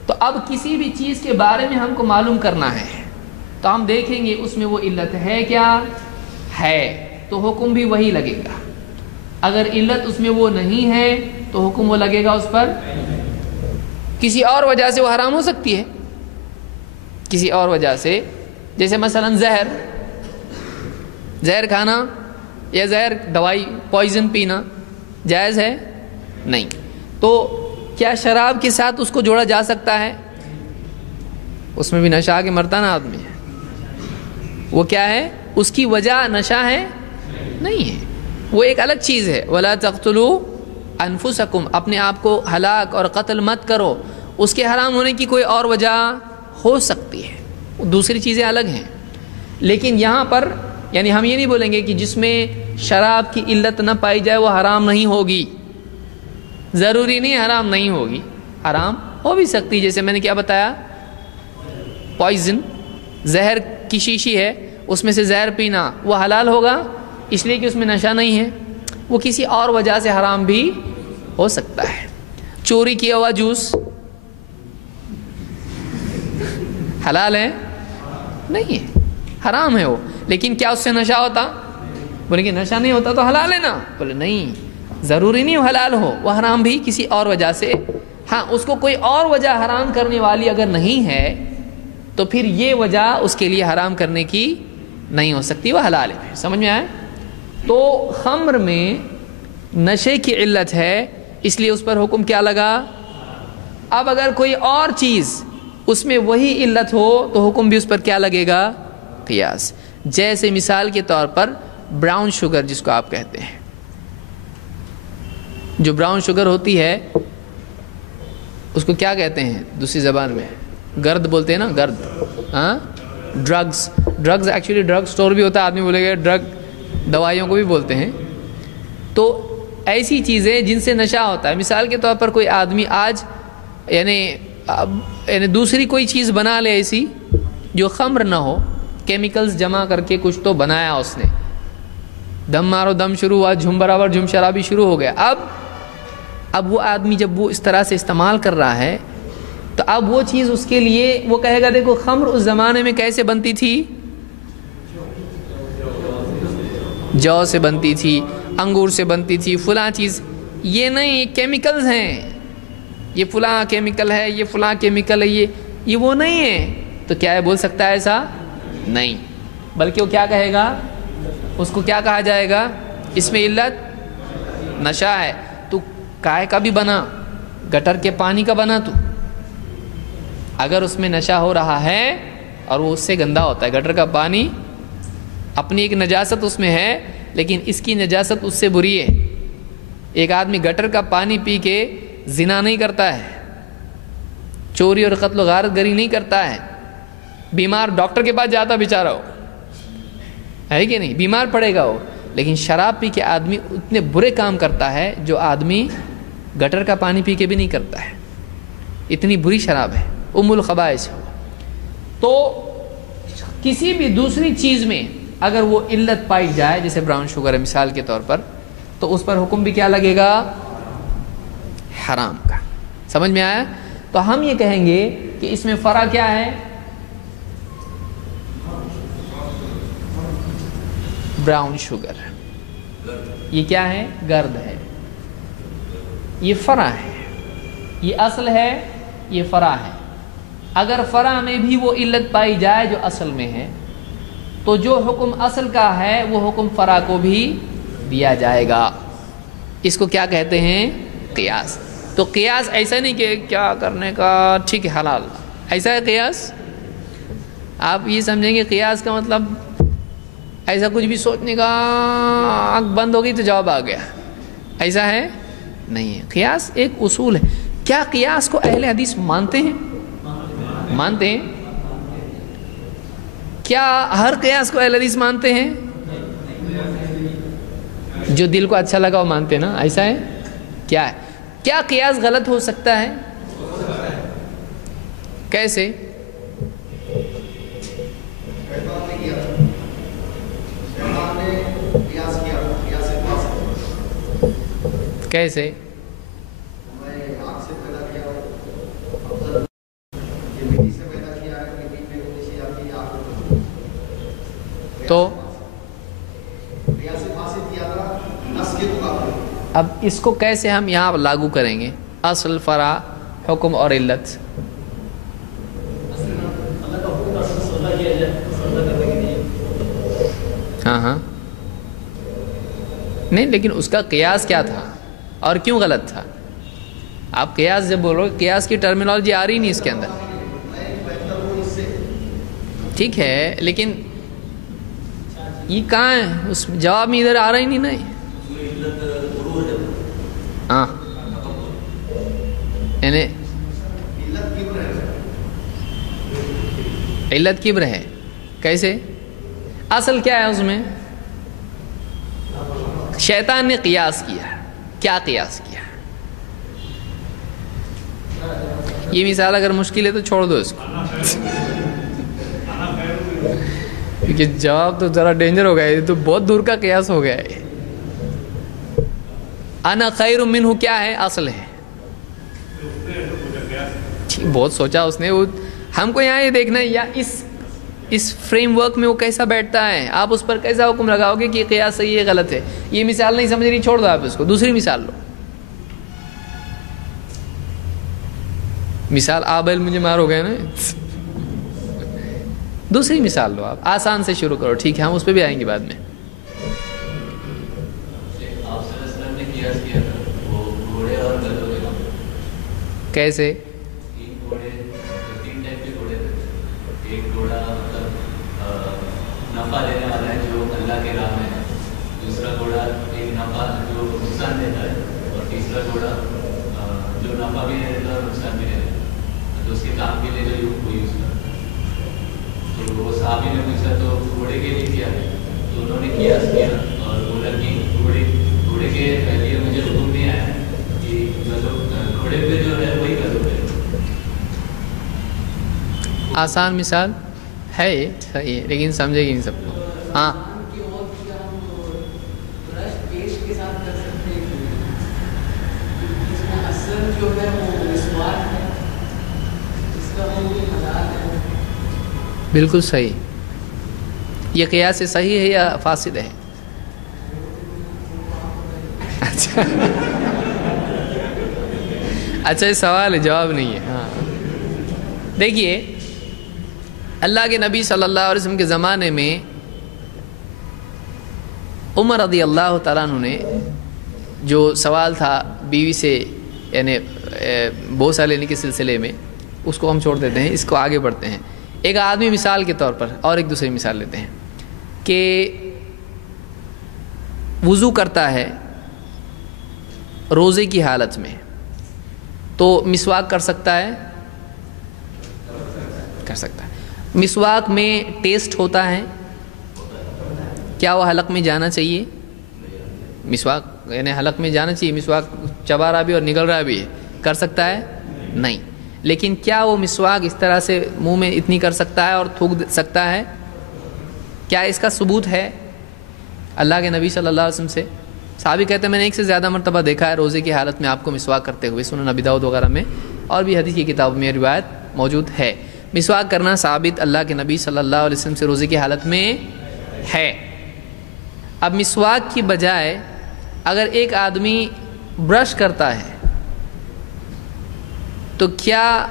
تو اب کسی بھی چیز کے بارے میں ہم کو معلوم کرنا ہے تو ہم دیکھیں گے اس میں وہ علت ہے کیا ہے، تو حکم بھی وہی لگے گا. اگر علت اس میں وہ نہیں ہے تو حکم وہ لگے گا اس پر. کسی اور وجہ سے وہ حرام ہو سکتی ہے، کسی اور وجہ سے. جیسے مثلا زہر کھانا یا زہر دوائی پوائزن پینا جائز ہے؟ نہیں. تو کیا شراب کے ساتھ اس کو جوڑا جا سکتا ہے؟ اس میں بھی نشہ آ کے مرتا نا آدمی. وہ کیا ہے؟ اس کی وجہ نشہ ہے؟ نہیں ہے، وہ ایک الگ چیز ہے. وَلَا تَقْتُلُوا أَنفُسَكُمْ، اپنے آپ کو ہلاک اور قتل مت کرو. اس کے حرام ہونے کی کوئی اور وجہ ہو سکتی ہے، دوسری چیزیں الگ ہیں. لیکن یہاں پر یعنی ہم یہ نہیں بولیں گے کہ جس میں شراب کی علت نہ پائی جائے وہ حرام نہیں ہوگی. ضروری نہیں حرام نہیں ہوگی، حرام ہو بھی سکتی. جیسے میں نے کیا بتایا، پوائزن، زہر کی شیشی ہے، اس میں سے زہر پینا وہ حلال ہوگا اس لیے کہ اس میں نشہ نہیں ہے. وہ کسی اور وجہ سے حرام بھی ہو سکتا ہے. چوری کیا ہوا جوس حلال ہے؟ نہیں ہے، حرام ہے وہ. لیکن کیا اس سے نشہ ہوتا؟ بولے کہ نشہ نہیں ہوتا تو حلال ہے نا. بولے نہیں، ضروری نہیں حلال ہو، وہ حرام بھی کسی اور وجہ سے. ہاں، اس کو کوئی اور وجہ حرام کرنے والی اگر نہیں ہے تو پھر یہ وجہ اس کے لیے حرام کرنے کی نہیں ہو سکتی، وہ حلال ہے. سمجھ میں آیا؟ تو خمر میں نشے کی علت ہے اس لیے اس پر حکم کیا لگا؟ اب اگر کوئی اور چیز اس میں وہی علت ہو تو حکم بھی اس پر کیا لگے گا؟ قیاس. جیسے مثال کے طور پر براؤن شوگر جس کو آپ کہتے ہیں، جو براؤن شوگر ہوتی ہے اس کو کیا کہتے ہیں دوسری زبان میں؟ گرد بولتے ہیں نا، گرد. ہاں ڈرگز ایکچولی ڈرگ سٹور بھی ہوتا ہے، آدمی بولے گا ڈرگ دوائیوں کو بھی بولتے ہیں. تو ایسی چیزیں جن سے نشہ ہوتا ہے. مثال کے طور پر کوئی آدمی آج یعنی دوسری کوئی چیز بنا لے ایسی جو خمر نہ ہو، کیمیکلز جمع کر کے کچھ تو بنایا اس نے، دم مارو دم شروع ہوا، جھم برابر جھم شرابی شروع ہو گیا. اب وہ آدمی جب وہ اس طرح سے استعمال کر رہا ہے تو اب وہ چیز اس کے لیے وہ کہے گا دیکھو خمر اس زمانے میں کیسے بنتی تھی، جو سے بنتی تھی، انگور سے بنتی تھی، فلاں چیز. یہ نہیں، کیمیکلز ہیں، یہ فلاں کیمیکل ہے، یہ فلاں کیمیکل ہے، یہ وہ نہیں ہے. تو کیا ہے بول سکتا ہے ایسا؟ نہیں. بلکہ وہ کیا کہے گا، اس کو کیا کہا جائے گا، اس میں علت نشہ ہے. تو کائے کا بھی بنا، گٹر کے پانی کا بنا، تو اگر اس میں نشہ ہو رہا ہے اور وہ اس سے گندا ہوتا ہے، گٹر کا پانی اپنی ایک نجاست اس میں ہے لیکن اس کی نجاست اس سے بری ہے. ایک آدمی گٹر کا پانی پی کے زنا نہیں کرتا ہے، چوری اور قتل و غارت گری نہیں کرتا ہے، بیمار ڈاکٹر کے پاس جاتا بیچارہ ہو، ہے کہ نہیں، بیمار پڑے گا وہ. لیکن شراب پی کے آدمی اتنے برے کام کرتا ہے جو آدمی گٹر کا پانی پی کے بھی نہیں کرتا ہے. اتنی بری شراب ہے، ام الخبائث. تو کسی بھی دوسری چیز میں اگر وہ علت پائی جائے، جیسے براؤن شوگر ہے مثال کے طور پر، تو اس پر حکم بھی کیا لگے گا، حرام کا. سمجھ میں آیا؟ تو ہم یہ کہیں گے کہ اس میں فرع کیا ہے، براؤن شوگر یہ کیا ہے، گرد ہے، یہ فرع ہے، یہ اصل ہے، یہ فرع ہے. اگر فرع میں بھی وہ علت پائی جائے جو اصل میں ہے تو جو حکم اصل کا ہے وہ حکم فرع کو بھی دیا جائے گا. اس کو کیا کہتے ہیں، قیاس. تو قیاس ایسا نہیں کہ کیا کرنے کا، ٹھیک ہے حلال، ایسا ہے قیاس. آپ یہ سمجھیں گے قیاس کا مطلب ایسا کچھ بھی سوچنے کا، آنکھ بند ہو گئی تو جواب آ گیا، ایسا ہے نہیں ہے. قیاس ایک اصول ہے. کیا قیاس کو اہل حدیث مانتے ہیں؟ مانتے ہیں. کیا ہر قیاس کو اہل حدیث مانتے ہیں؟ جو دل کو اچھا لگا وہ مانتے ہیں نا، ایسا ہے. کیا ہے، کیا قیاس غلط ہو سکتا ہے؟ کیسے؟ کیسے؟ تو اب اس کو کیسے ہم یہاں لاگو کریں گے، اصل، فرع، حکم اور علت؟ ہاں نہیں، لیکن اس کا قیاس کیا تھا اور کیوں غلط تھا؟ آپ قیاس جب بول رہے ہو، قیاس کی ٹرمینالوجی آ رہی نہیں اس کے اندر. ٹھیک ہے لیکن یہ کہاں ہے، اس جواب میں ادھر آ رہا ہی نہیں نا. ہاں یعنی علت کبر ہے. کیسے؟ اصل کیا ہے اس میں؟ شیطان نے قیاس کیا. کیا قیاس کیا؟ یہ مثال اگر مشکل ہے تو چھوڑ دو اس کو، کیونکہ جواب تو ذرا ڈینجر ہو گیا، یہ تو بہت دور کا قیاس ہو گیا ہے. انا خیر منہ کیا ہے، اصل ہے. بہت سوچا اس نے. وہ ہم کو یہاں یہ دیکھنا ہے یا اس فریم ورک میں وہ کیسا بیٹھتا ہے، آپ اس پر کیسا حکم لگاؤ گے کہ قیاس صحیح ہے غلط ہے. یہ مثال نہیں سمجھ رہی، چھوڑ دو آپ اس کو، دوسری مثال لو. مثال آبل مجھے مار ہو گیا نا. دوسری مثال لو، آپ آسان سے شروع کرو. ٹھیک ہے ہم اس پہ بھی آئیں گے بعد میں. کیسے؟ نفع دینے والا ہے جو اللہ کے راہ میں ہے، دوسرا گھوڑا ایک نفع جو نقصان دیتا ہے، اور تیسرا گھوڑا جو نفع بھی نہیں دیتا اور نقصان بھی نہیں دیتا، تو اس کے کام کے لیے جو وہ یوز کرتا ہے. تو وہ صحابی نے پوچھا تو گھوڑے کے لیے کیا ہے؟ تو انہوں نے کیا اور بولا کہ گھوڑے کے لیے مجھے حکم نہیں آیا کہ گھوڑے پہ جو ہے وہی غسل ہے. آسان مثال ہے یہ، صحیح ہے، لیکن سمجھے گی نہیں سب کو. ہاں بالکل صحیح. یہ قیاس صحیح ہے یا فاسد ہے؟ اچھا اچھا یہ سوال ہے، جواب نہیں ہے. ہاں دیکھیے، اللہ کے نبی صلی اللہ علیہ وسلم کے زمانے میں عمر رضی اللہ تعالیٰ عنہ نے جو سوال تھا بیوی سے، یعنی بوسہ لینے کے سلسلے میں، اس کو ہم چھوڑ دیتے ہیں، اس کو آگے بڑھتے ہیں. ایک آدمی مثال کے طور پر اور ایک دوسری مثال لیتے ہیں کہ وضو کرتا ہے روزے کی حالت میں، تو مسواک کر سکتا ہے؟ کر سکتا ہے. مسواک میں ٹیسٹ ہوتا ہے، کیا وہ حلق میں جانا چاہیے؟ مسواک یعنی حلق میں جانا چاہیے، مسواک چبا رہا بھی اور نکل رہا بھی ہے، کر سکتا ہے؟ نہیں. لیکن کیا وہ مسواک اس طرح سے منہ میں اتنی کر سکتا ہے اور تھوک سکتا ہے؟ کیا اس کا ثبوت ہے اللہ کے نبی صلی اللہ علیہ وسلم سے؟ صحابی کہتے ہیں میں نے ایک سے زیادہ مرتبہ دیکھا ہے روزے کی حالت میں آپ کو مسواک کرتے ہوئے، سنن ابی داؤد وغیرہ میں اور بھی حدیث کی کتاب میں روایت موجود ہے. مسواک کرنا ثابت اللہ کے نبی صلی اللہ علیہ وسلم سے روزے کی حالت میں ہے. اب مسواک کی بجائے اگر ایک آدمی برش کرتا ہے تو کیا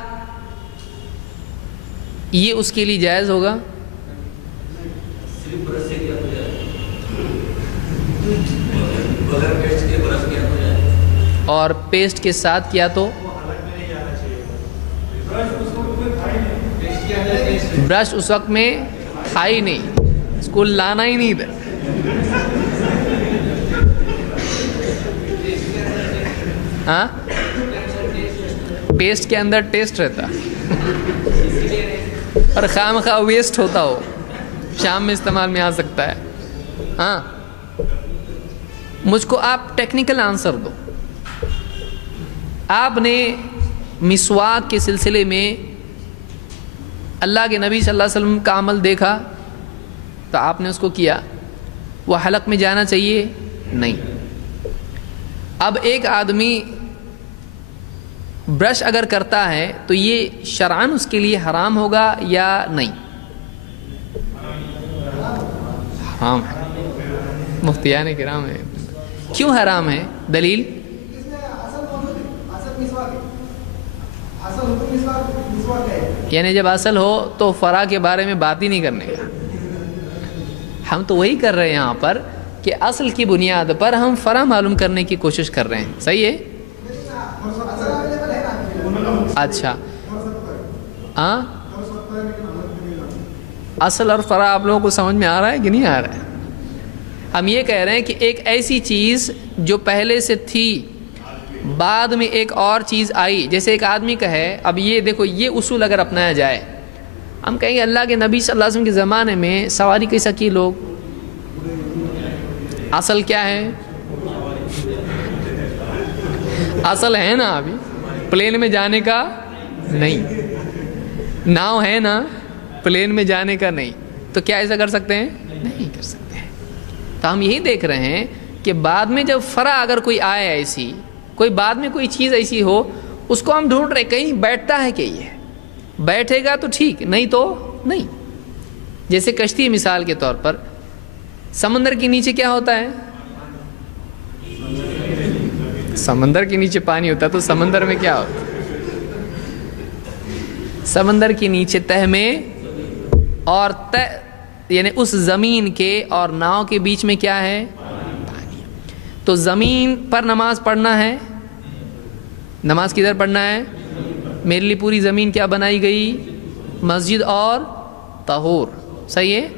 یہ اس کے لیے جائز ہوگا؟ اور پیسٹ کے ساتھ کیا تو؟ برش اس وقت میں تھا ہی نہیں، اس کو لانا ہی نہیں تھا. ہاں پیسٹ کے اندر ٹیسٹ رہتا اور خواہ مخواہ ویسٹ ہوتا ہو، شام میں استعمال میں آ سکتا ہے. ہاں مجھ کو آپ ٹیکنیکل آنسر دو. آپ نے مسواک کے سلسلے میں اللہ کے نبی صلی اللہ علیہ وسلم کا عمل دیکھا تو آپ نے اس کو کیا، وہ حلق میں جانا چاہیے؟ نہیں. اب ایک آدمی برش اگر کرتا ہے تو یہ شرعاً اس کے لیے حرام ہوگا یا نہیں؟ حرام ہے. مفتیان کرام ہے. کیوں حرام ہے؟ دلیل؟ یعنی جب اصل ہو تو فرع کے بارے میں بات ہی نہیں کرنے کا. ہم تو وہی کر رہے ہیں یہاں پر کہ اصل کی بنیاد پر ہم فرع معلوم کرنے کی کوشش کر رہے ہیں. صحیح ہے. اچھا ہاں اصل اور فرع آپ لوگوں کو سمجھ میں آ رہا ہے کہ نہیں آ رہا ہے؟ ہم یہ کہہ رہے ہیں کہ ایک ایسی چیز جو پہلے سے تھی بعد میں ایک اور چیز آئی، جیسے ایک آدمی کا ہے. اب یہ دیکھو، یہ اصول اگر اپنایا جائے، ہم کہیں گے اللہ کے نبی صلی اللہ علیہ وسلم کے زمانے میں سواری کیسا کی لوگ، اصل کیا ہے؟ اصل ہے نا ابھی پلین میں جانے کا نہیں، ناؤ ہے نا پلین میں جانے کا نہیں، تو کیا ایسا کر سکتے ہیں؟ نہیں کر سکتے ہیں. تو ہم یہی دیکھ رہے ہیں کہ بعد میں جب فرع اگر کوئی آئے، ایسی کوئی بعد میں کوئی چیز ایسی ہو، اس کو ہم ڈھونڈ رہے کہیں بیٹھتا ہے کہ یہ بیٹھے گا تو ٹھیک، نہیں تو نہیں. جیسے کشتی مثال کے طور پر، سمندر کے نیچے کیا ہوتا ہے؟ سمندر کے نیچے پانی ہوتا ہے، تو سمندر میں کیا ہوتا ہے؟ سمندر کے نیچے تہ میں اور تہ یعنی اس زمین کے اور ناؤ کے بیچ میں کیا ہے؟ پانی. تو زمین پر نماز پڑھنا ہے، نماز کدھر پڑھنا ہے؟ میرے لیے پوری زمین کیا بنائی گئی؟ مسجد اور طہور. صحیح ہے.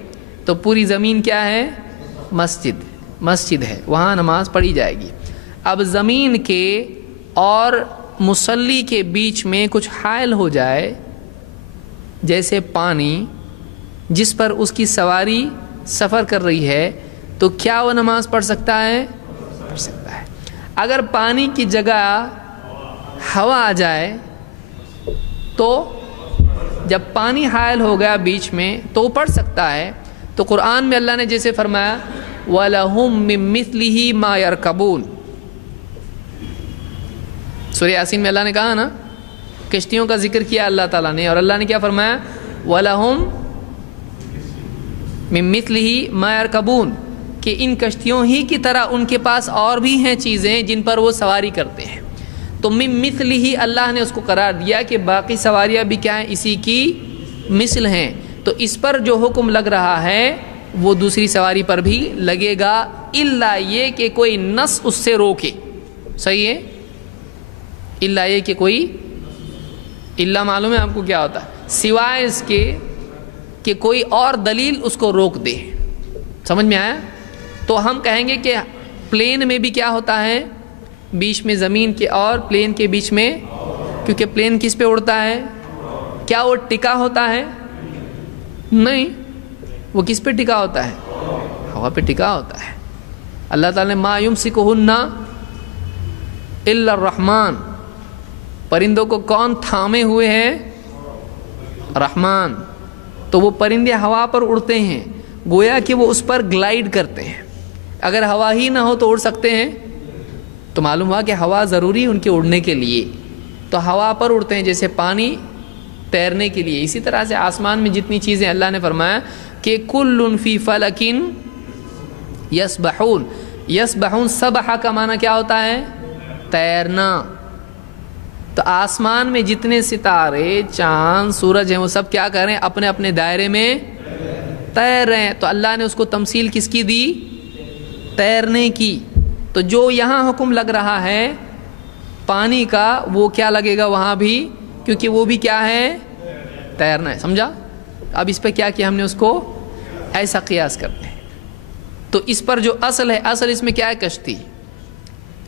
تو پوری زمین کیا ہے؟ مسجد ہے، وہاں نماز پڑھی جائے گی. اب زمین کے اور مصلی کے بیچ میں کچھ حائل ہو جائے، جیسے پانی، جس پر اس کی سواری سفر کر رہی ہے تو کیا وہ نماز پڑھ سکتا ہے؟ پڑھ سکتا ہے۔ اگر پانی کی جگہ ہوا آ جائے تو جب پانی حائل ہو گیا بیچ میں تو وہ پڑھ سکتا ہے۔ تو قرآن میں اللہ نے جیسے فرمایا وَلَهُم مِّن مِّثْلِهِ مَا يَرْكَبُونَ، سورہ یاسین میں اللہ نے کہا نا، کشتیوں کا ذکر کیا اللہ تعالیٰ نے، اور اللہ نے کیا فرمایا وَلَهُم مِّن مِّثْلِهِ مَا يَرْكَبُونَ، کہ ان کشتیوں ہی کی طرح ان کے پاس اور بھی ہیں چیزیں جن پر وہ سواری کرتے ہیں۔ تو مِّن مِّثْلِهِ اللہ نے اس کو قرار دیا کہ باقی سواریاں بھی کیا ہیں؟ اسی کی مثل ہیں۔ تو اس پر جو حکم لگ رہا ہے وہ دوسری سواری پر بھی لگے گا، الا یہ کہ کوئی نص اس سے روکے۔ صحیح ہے؟ الا یہ کہ کوئی، الا معلوم ہے آپ کو کیا ہوتا ہے؟ سوائے اس کے کہ کوئی اور دلیل اس کو روک دے۔ سمجھ میں آیا؟ تو ہم کہیں گے کہ پلین میں بھی کیا ہوتا ہے؟ بیچ میں زمین کے اور پلین کے بیچ میں، کیونکہ پلین کس پہ اڑتا ہے؟ کیا وہ ٹکا ہوتا ہے؟ نہیں، وہ کس پہ ٹکا ہوتا ہے؟ ہوا پہ ٹکا ہوتا ہے۔ اللہ تعالیٰ نے ما یمسکہن الا الرحمن، پرندوں کو کون تھامے ہوئے ہیں؟ رحمان۔ تو وہ پرندے ہوا پر اڑتے ہیں، گویا کہ وہ اس پر گلائیڈ کرتے ہیں۔ اگر ہوا ہی نہ ہو تو اڑ سکتے ہیں؟ تو معلوم ہوا کہ ہوا ضروری ان کے اڑنے کے لیے، تو ہوا پر اڑتے ہیں جیسے پانی تیرنے کے لیے۔ اسی طرح سے آسمان میں جتنی چیزیں اللہ نے فرمایا کہ کل فی فلک یسبحون، یسبحون سبح کا معنی کیا ہوتا ہے؟ تیرنا۔ تو آسمان میں جتنے ستارے، چاند، سورج ہیں وہ سب کیا کر رہے ہیں؟ اپنے اپنے دائرے میں تیر رہے ہیں۔ تو اللہ نے اس کو تمثیل کس کی دی؟ تیرنے کی۔ تو جو یہاں حکم لگ رہا ہے پانی کا، وہ کیا لگے گا وہاں بھی، کیونکہ وہ بھی کیا ہے؟ تیرنا ہے۔ سمجھا؟ اب اس پہ کیا کیا ہم نے؟ اس کو ایسا قیاس کرتے ہیں۔ تو اس پر جو اصل ہے، اصل اس میں کیا ہے؟ کشتی،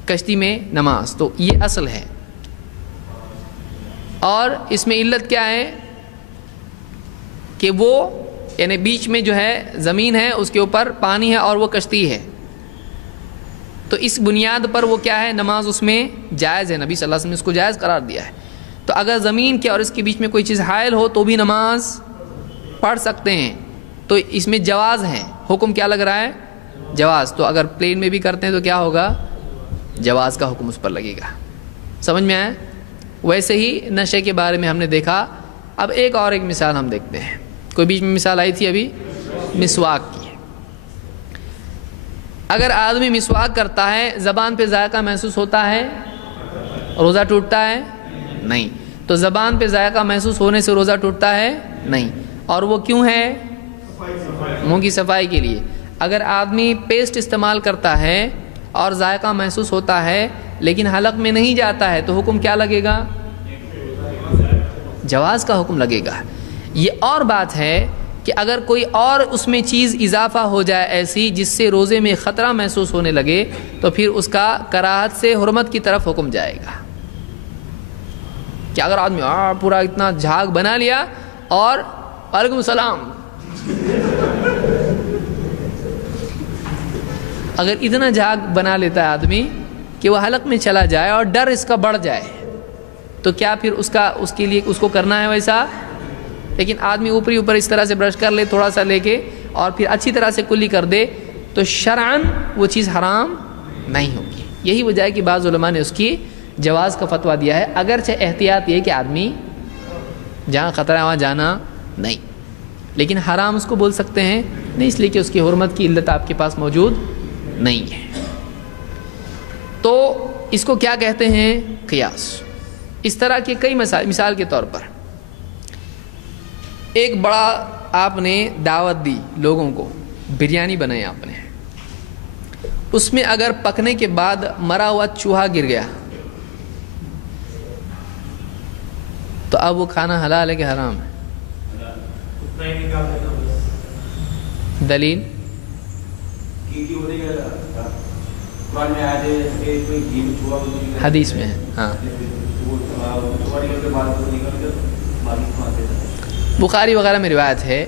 کشتی میں نماز، تو یہ اصل ہے۔ اور اس میں علت کیا ہے کہ وہ یعنی بیچ میں جو ہے زمین ہے، اس کے اوپر پانی ہے اور وہ کشتی ہے، تو اس بنیاد پر وہ کیا ہے؟ نماز اس میں جائز ہے۔ نبی صلی اللہ علیہ وسلم نے اس کو جائز قرار دیا ہے۔ تو اگر زمین کے اور اس کے بیچ میں کوئی چیز حائل ہو تو بھی نماز پڑھ سکتے ہیں۔ تو اس میں جواز ہے، حکم کیا لگ رہا ہے؟ جواز۔ تو اگر پلین میں بھی کرتے ہیں تو کیا ہوگا؟ جواز کا حکم اس پر لگے گا۔ سمجھ میں آیا؟ ویسے ہی نشے کے بارے میں ہم نے دیکھا۔ اب ایک مثال ہم دیکھتے ہیں، کوئی بیچ میں مثال آئی تھی ابھی مسواک کی۔ اگر آدمی مسواک کرتا ہے، زبان پہ ذائقہ محسوس ہوتا ہے، روزہ ٹوٹتا ہے؟ نہیں۔ تو زبان پہ ذائقہ محسوس ہونے سے روزہ ٹوٹتا ہے؟ نہیں۔ اور وہ کیوں ہے؟ منہ کی صفائی کے لیے۔ اگر آدمی پیسٹ استعمال کرتا ہے اور ذائقہ محسوس ہوتا ہے لیکن حلق میں نہیں جاتا ہے تو حکم کیا لگے گا؟ جواز کا حکم لگے گا۔ یہ اور بات ہے کہ اگر کوئی اور اس میں چیز اضافہ ہو جائے ایسی جس سے روزے میں خطرہ محسوس ہونے لگے تو پھر اس کا کراہت سے حرمت کی طرف حکم جائے گا۔ کہ اگر آدمی پورا اتنا جھاگ بنا لیا اور وعلیکم السلام، اگر اتنا جھاگ بنا لیتا ہے آدمی کہ وہ حلق میں چلا جائے اور ڈر اس کا بڑھ جائے تو کیا پھر اس کے لیے اس کو کرنا ہے ویسا؟ لیکن آدمی اوپری اوپر اس طرح سے برش کر لے تھوڑا سا لے کے اور پھر اچھی طرح سے کلی کر دے تو شرعاً وہ چیز حرام نہیں ہوگی۔ یہی وجہ ہے کہ بعض علماء نے اس کی جواز کا فتویٰ دیا ہے، اگرچہ احتیاط یہ کہ آدمی جہاں خطرہ ہے وہاں جانا نہیں، لیکن حرام اس کو بول سکتے ہیں نہیں، اس لیے کہ اس کی حرمت کی علت آپ کے پاس موجود نہیں ہے۔ تو اس کو کیا کہتے ہیں؟ قیاس۔ اس طرح کے کئی مثال کے طور پر ایک بڑا آپ نے دعوت دی لوگوں کو، بریانی بنائی آپ نے، اس میں اگر پکنے کے بعد مرا ہوا چوہا گر گیا تو اب وہ کھانا حلال ہے کہ حرام ہے؟ دلیل حدیث میں ہے۔ ہاں، بخاری وغیرہ میں روایت ہے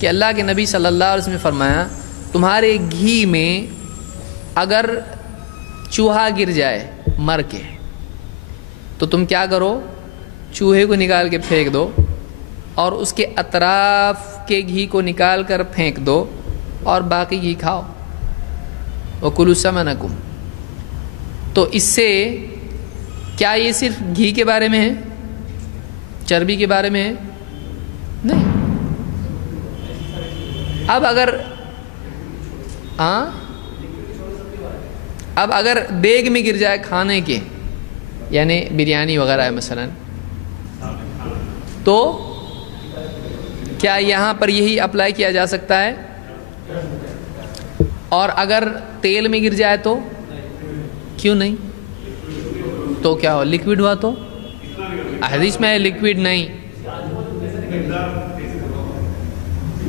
کہ اللہ کے نبی صلی اللہ علیہ وسلم نے فرمایا تمہارے گھی میں اگر چوہا گر جائے مر کے تو تم کیا کرو، چوہے کو نکال کے پھینک دو اور اس کے اطراف کے گھی کو نکال کر پھینک دو اور باقی گھی کھاؤ، وَكُلُوا سَمَنَكُمْ۔ تو اس سے کیا یہ صرف گھی کے بارے میں ہے، چربی کے بارے میں ہے؟ نہیں۔ اب اگر دیگ میں گر جائے کھانے کے، یعنی بریانی وغیرہ ہے مثلا، تو کیا یہاں پر یہی اپلائی کیا جا سکتا ہے؟ اور اگر تیل میں گر جائے تو کیوں نہیں؟ تو کیا ہو، لکوڈ ہوا تو؟ حدیث میں ہے لکوڈ نہیں،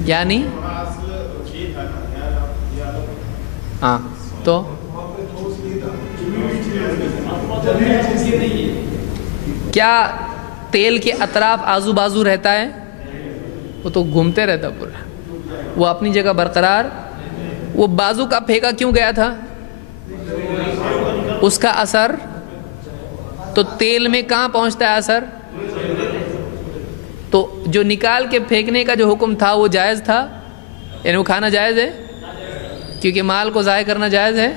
یعنی ہاں تو کیا تیل کے اطراف آزو بازو رہتا ہے؟ وہ تو گھومتے رہتا پورا، وہ اپنی جگہ برقرار۔ وہ بازو کا پھینکا کیوں گیا تھا؟ اس کا اثر تو تیل میں کہاں پہنچتا ہے اثر؟ تو جو نکال کے پھینکنے کا جو حکم تھا وہ جائز تھا، یعنی وہ کھانا جائز ہے کیونکہ مال کو ضائع کرنا جائز ہے،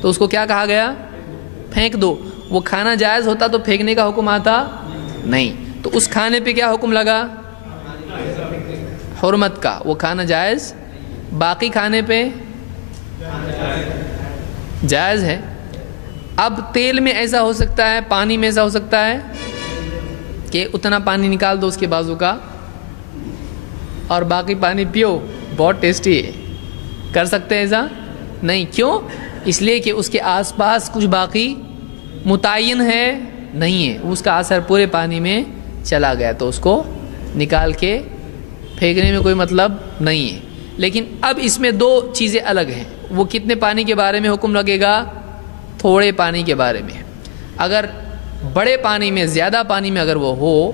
تو اس کو کیا کہا گیا؟ پھینک دو۔ وہ کھانا جائز ہوتا تو پھینکنے کا حکم آتا نہیں، تو اس کھانے پہ کیا حکم لگا؟ حرمت کا، وہ کھانا جائز، باقی کھانے پہ جائز ہے۔ اب تیل میں ایسا ہو سکتا ہے، پانی میں ایسا ہو سکتا ہے کہ اتنا پانی نکال دو اس کے بازو کا اور باقی پانی پیو، بہت ٹیسٹی ہے، کر سکتے ہیں ایسا؟ نہیں۔ کیوں؟ اس لیے کہ اس کے آس پاس کچھ باقی متعین ہے نہیں ہے، اس کا اثر پورے پانی میں چلا گیا، تو اس کو نکال کے پھینکنے میں کوئی مطلب نہیں ہے۔ لیکن اب اس میں دو چیزیں الگ ہیں، وہ کتنے پانی کے بارے میں حکم لگے گا؟ تھوڑے پانی کے بارے میں۔ اگر بڑے پانی میں، زیادہ پانی میں اگر وہ ہو،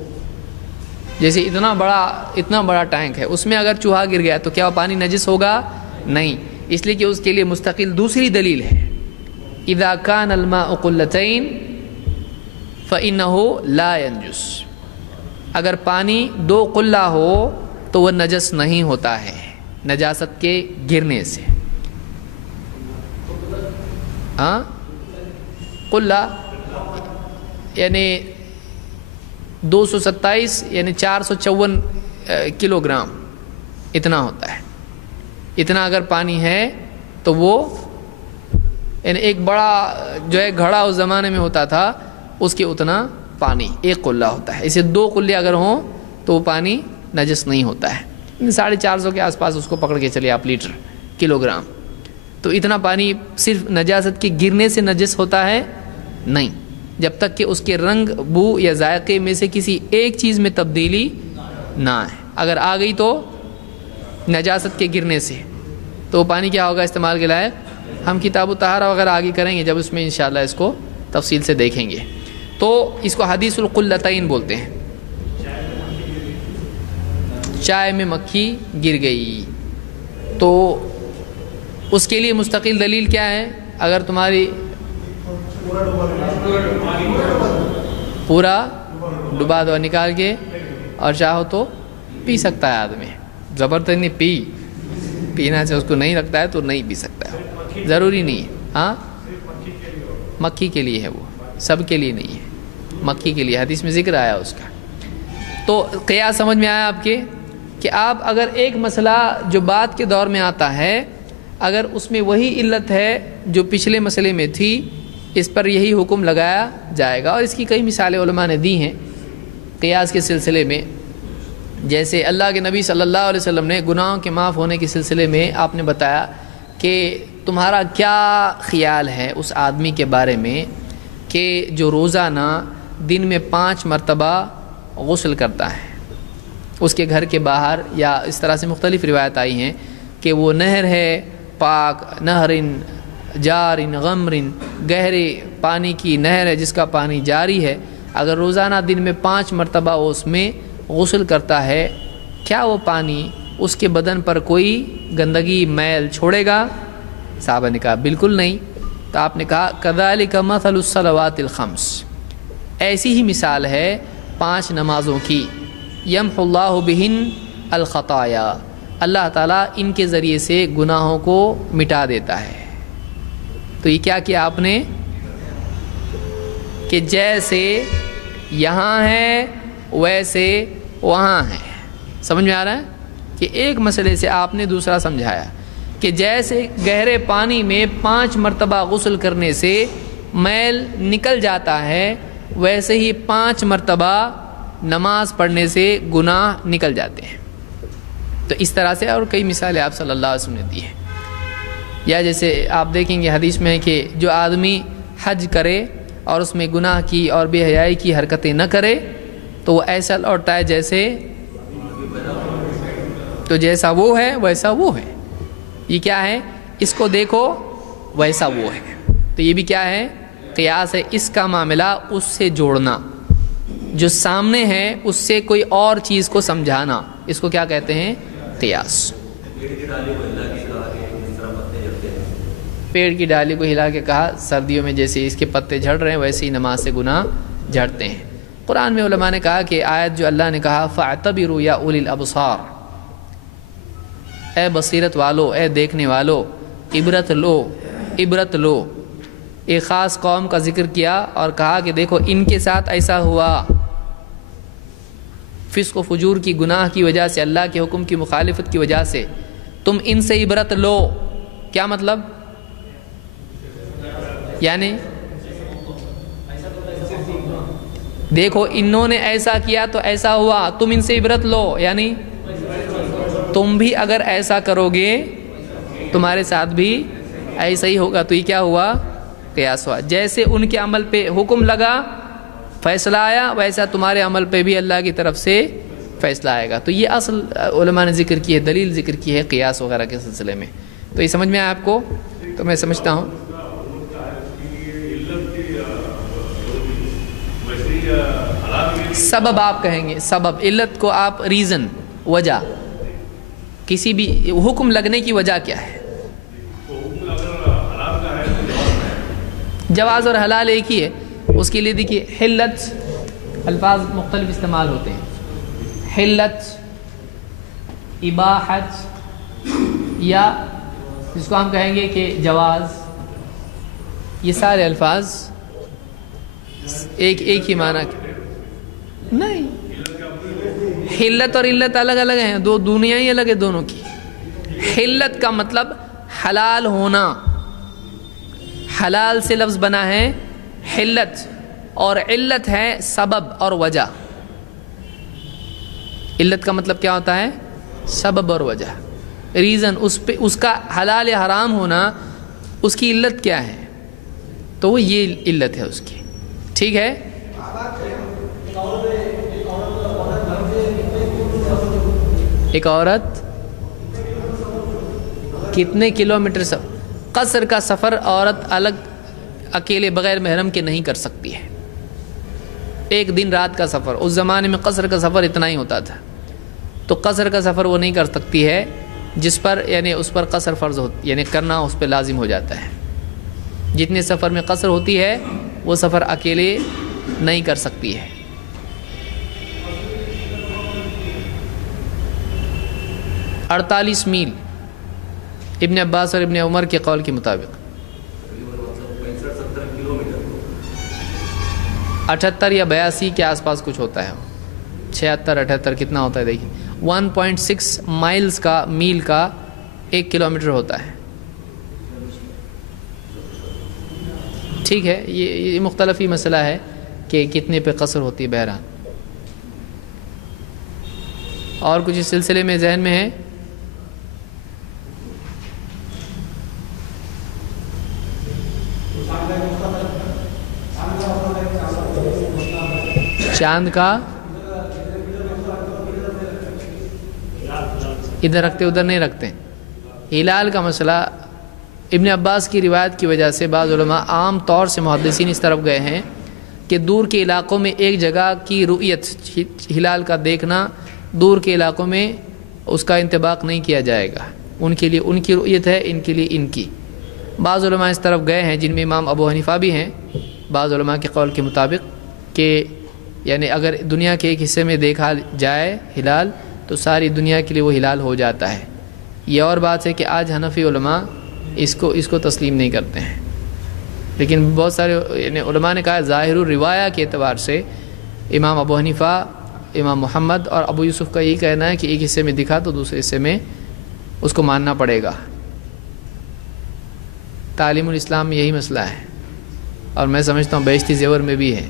جیسے اتنا بڑا ٹینک ہے، اس میں اگر چوہا گر گیا تو کیا وہ پانی نجس ہوگا؟ نہیں، اس لیے کہ اس کے لیے مستقل دوسری دلیل ہے، اذا کان الماء قلتین فانہ لا ینجس۔ اگر پانی 2 قلہ ہو تو وہ نجس نہیں ہوتا ہے نجاست کے گرنے سے۔ قلہ یعنی 227 یعنی 454 کلو گرام اتنا ہوتا ہے۔ اتنا اگر پانی ہے تو وہ یعنی ایک بڑا جو ہے گھڑا اس زمانے میں ہوتا تھا، اس کے اتنا پانی 1 قلہ ہوتا ہے۔ اسے 2 قلے اگر ہوں تو وہ پانی نجس نہیں ہوتا ہے۔ 450 کے آس پاس اس کو پکڑ کے چلے آپ، لیٹر، کلو گرام۔ تو اتنا پانی صرف نجاست کے گرنے سے نجس ہوتا ہے نہیں، جب تک کہ اس کے رنگ، بو یا ذائقے میں سے کسی ایک چیز میں تبدیلی نہ آئے۔ اگر آ گئی تو نجاست کے گرنے سے، تو وہ پانی کیا ہوگا؟ استعمال کے لائق۔ ہم کتاب الطہارہ وغیرہ آگے کریں گے، جب اس میں انشاءاللہ اس کو تفصیل سے دیکھیں گے۔ تو اس کو حدیث القلتین بولتے ہیں۔ چائے میں مکھی گر گئی تو اس کے لیے مستقل دلیل کیا ہے؟ اگر تمہاری پورا ڈبا دو نکال کے اور چاہو تو پی سکتا ہے آدمی، زبردستی پینا چاہے، اس کو نہیں لگتا ہے تو نہیں پی سکتا ہے، ضروری نہیں ہے۔ ہاں، مکھی کے لیے ہے، وہ سب کے لیے نہیں ہے، مکھی کے لیے حدیث میں ذکر آیا اس کا۔ تو قیاس سمجھ میں آیا آپ کے کہ آپ اگر ایک مسئلہ جو بعد کے دور میں آتا ہے، اگر اس میں وہی علت ہے جو پچھلے مسئلے میں تھی، اس پر یہی حکم لگایا جائے گا۔ اور اس کی کئی مثالیں علماء نے دی ہیں قیاس کے سلسلے میں، جیسے اللہ کے نبی صلی اللہ علیہ وسلم نے گناہوں کے معاف ہونے کے سلسلے میں آپ نے بتایا کہ تمہارا کیا خیال ہے اس آدمی کے بارے میں کہ جو روزانہ دن میں 5 مرتبہ غسل کرتا ہے، اس کے گھر کے باہر، یا اس طرح سے مختلف روایت آئی ہیں کہ وہ نہر ہے پاک، نہرن جارن غمرن، گہرے پانی کی نہر ہے جس کا پانی جاری ہے، اگر روزانہ دن میں 5 مرتبہ وہ اس میں غسل کرتا ہے، کیا وہ پانی اس کے بدن پر کوئی گندگی میل چھوڑے گا؟ صحابہ نے کہا بالکل نہیں. تو آپ نے کہا کذالک مثل الصلوات الخمس، ایسی ہی مثال ہے 5 نمازوں کی. یمحو اللہ بہن الخطایا، اللہ تعالیٰ ان کے ذریعے سے گناہوں کو مٹا دیتا ہے. تو یہ کیا کیا آپ نے کہ جیسے یہاں ہے ویسے وہاں ہے. سمجھ میں آ رہا ہے کہ ایک مسئلے سے آپ نے دوسرا سمجھایا کہ جیسے گہرے پانی میں 5 مرتبہ غسل کرنے سے میل نکل جاتا ہے، ویسے ہی 5 مرتبہ نماز پڑھنے سے گناہ نکل جاتے ہیں. تو اس طرح سے اور کئی مثالیں آپ صلی اللہ علیہ وسلم نے دی ہیں. یا جیسے آپ دیکھیں گے حدیث میں ہے کہ جو آدمی حج کرے اور اس میں گناہ کی اور بے حیائی کی حرکتیں نہ کرے تو وہ ایسا لوٹتا ہے جیسے تو جیسا وہ ہے ویسا وہ ہے. یہ کیا ہے؟ اس کو دیکھو ویسا وہ ہے. تو یہ بھی کیا ہے؟ قیاس ہے. اس کا معاملہ اس سے جوڑنا، جو سامنے ہے اس سے کوئی اور چیز کو سمجھانا، اس کو کیا کہتے ہیں؟ قیاس. پیڑ کی ڈالی کو ہلا کے کہا سردیوں میں جیسے اس کے پتے جھڑ رہے ہیں ویسے ہی نماز سے گناہ جھڑتے ہیں. قرآن میں علماء نے کہا کہ آیت جو اللہ نے کہا فَاعْتَبِرُوا يَا أُولِي الْأَبْصَارِ، اے بصیرت والو، اے دیکھنے والو، عبرت لو، عبرت لو. ایک خاص قوم کا ذکر کیا اور کہا کہ دیکھو ان کے ساتھ ایسا ہوا، فسق و فجور کی گناہ کی وجہ سے، اللہ کے حکم کی مخالفت کی وجہ سے تم ان سے عبرت لو. کیا مطلب؟ یعنی دیکھو انہوں نے ایسا کیا تو ایسا ہوا، تم ان سے عبرت لو. یعنی تم بھی اگر ایسا کرو گے تمہارے ساتھ بھی ایسا ہی ہوگا. تو یہ کیا ہوا؟ قیاس ہوا. جیسے ان کے عمل پہ حکم لگا، فیصلہ آیا، ویسا تمہارے عمل پہ بھی اللہ کی طرف سے فیصلہ آئے گا. تو یہ اصل علماء نے ذکر کی ہے، دلیل ذکر کی ہے قیاس وغیرہ کے سلسلے میں. تو یہ سمجھ میں آیا آپ کو؟ تو میں سمجھتا ہوں سبب آپ کہیں گے، سبب علت کو آپ ریزن، وجہ، کسی بھی حکم لگنے کی وجہ کیا ہے؟ جواز اور حلال ایک ہی ہے. اس کے لیے دیکھیے حلت، الفاظ مختلف استعمال ہوتے ہیں. حلت، اباحت، یا جس کو ہم کہیں گے کہ جواز، یہ سارے الفاظ ایک ہی معنی نہیں. حلت اور علت الگ الگ ہیں، دو دنیا ہی الگ ہے دونوں کی. حلت کا مطلب حلال ہونا، حلال سے لفظ بنا ہے حلت، اور علت ہے سبب اور وجہ. علت کا مطلب کیا ہوتا ہے؟ سبب اور وجہ، ریزن. اس کا حلال یا حرام ہونا، اس کی علت کیا ہے؟ تو وہ یہ علت ہے اس کی. ٹھیک ہے. ایک عورت کتنے کلومیٹر قصر کا سفر عورت الگ اکیلے بغیر محرم کے نہیں کر سکتی ہے. 1 دن رات کا سفر، اس زمانے میں قصر کا سفر اتنا ہی ہوتا تھا. تو قصر کا سفر وہ نہیں کر سکتی ہے جس پر یعنی اس پر قصر فرض ہوتی، یعنی کرنا اس پہ لازم ہو جاتا ہے. جتنے سفر میں قصر ہوتی ہے وہ سفر اکیلے نہیں کر سکتی ہے. 48 میل ابن عباس اور ابن عمر کے قول کے مطابق. 78 یا 82 کے آس پاس کچھ ہوتا ہے. 76 78 کتنا ہوتا ہے دیکھیں. 1.6 مائلز کا، میل کا 1 کلومیٹر ہوتا ہے. ٹھیک ہے. یہ مختلف ہی مسئلہ ہے کہ کتنے پہ قصر ہوتی ہے. بہرحال اور کچھ اس سلسلے میں ذہن میں ہے؟ چاند کا ادھر رکھتے ادھر نہیں رکھتے. ہلال کا مسئلہ ابن عباس کی روایت کی وجہ سے بعض علماء عام طور سے محدثین اس طرف گئے ہیں کہ دور کے علاقوں میں ایک جگہ کی رؤیت، ہلال کا دیکھنا دور کے علاقوں میں اس کا انطباق نہیں کیا جائے گا. ان کے لیے ان کی رؤیت ہے، ان کے لیے ان کی. بعض علماء اس طرف گئے ہیں جن میں امام ابو حنیفہ بھی ہیں، بعض علماء کے قول کے مطابق کہ یعنی اگر دنیا کے ایک حصے میں دیکھا جائے ہلال تو ساری دنیا کے لیے وہ ہلال ہو جاتا ہے. یہ اور بات ہے کہ آج حنفی علماء اس کو تسلیم نہیں کرتے ہیں، لیکن بہت سارے یعنی علماء نے کہا ظاہر الروایہ کے اعتبار سے امام ابو حنیفہ، امام محمد اور ابو یوسف کا یہی کہنا ہے کہ ایک حصے میں دکھا تو دوسرے حصے میں اس کو ماننا پڑے گا. تعلیم الاسلام میں یہی مسئلہ ہے، اور میں سمجھتا ہوں بیشتی زیور میں بھی ہے.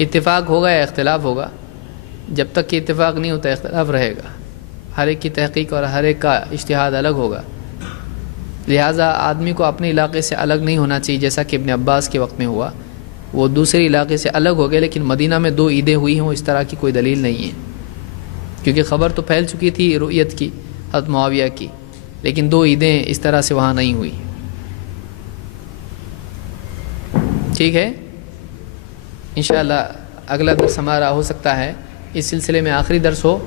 اتفاق ہوگا یا اختلاف ہوگا؟ جب تک کہ اتفاق نہیں ہوتا اختلاف رہے گا. ہر ایک کی تحقیق اور ہر ایک کا اجتہاد الگ ہوگا. لہٰذا آدمی کو اپنے علاقے سے الگ نہیں ہونا چاہیے، جیسا کہ ابن عباس کے وقت میں ہوا. وہ دوسرے علاقے سے الگ ہو گئے، لیکن مدینہ میں 2 عیدیں ہوئی ہوں اس طرح کی کوئی دلیل نہیں ہے، کیونکہ خبر تو پھیل چکی تھی رؤیت کی حضرت معاویہ کی، لیکن 2 عیدیں اس طرح سے وہاں نہیں ہوئی. ٹھیک ہے، انشاءاللہ اگلا درس ہمارا ہو سکتا ہے اس سلسلے میں آخری درس ہو.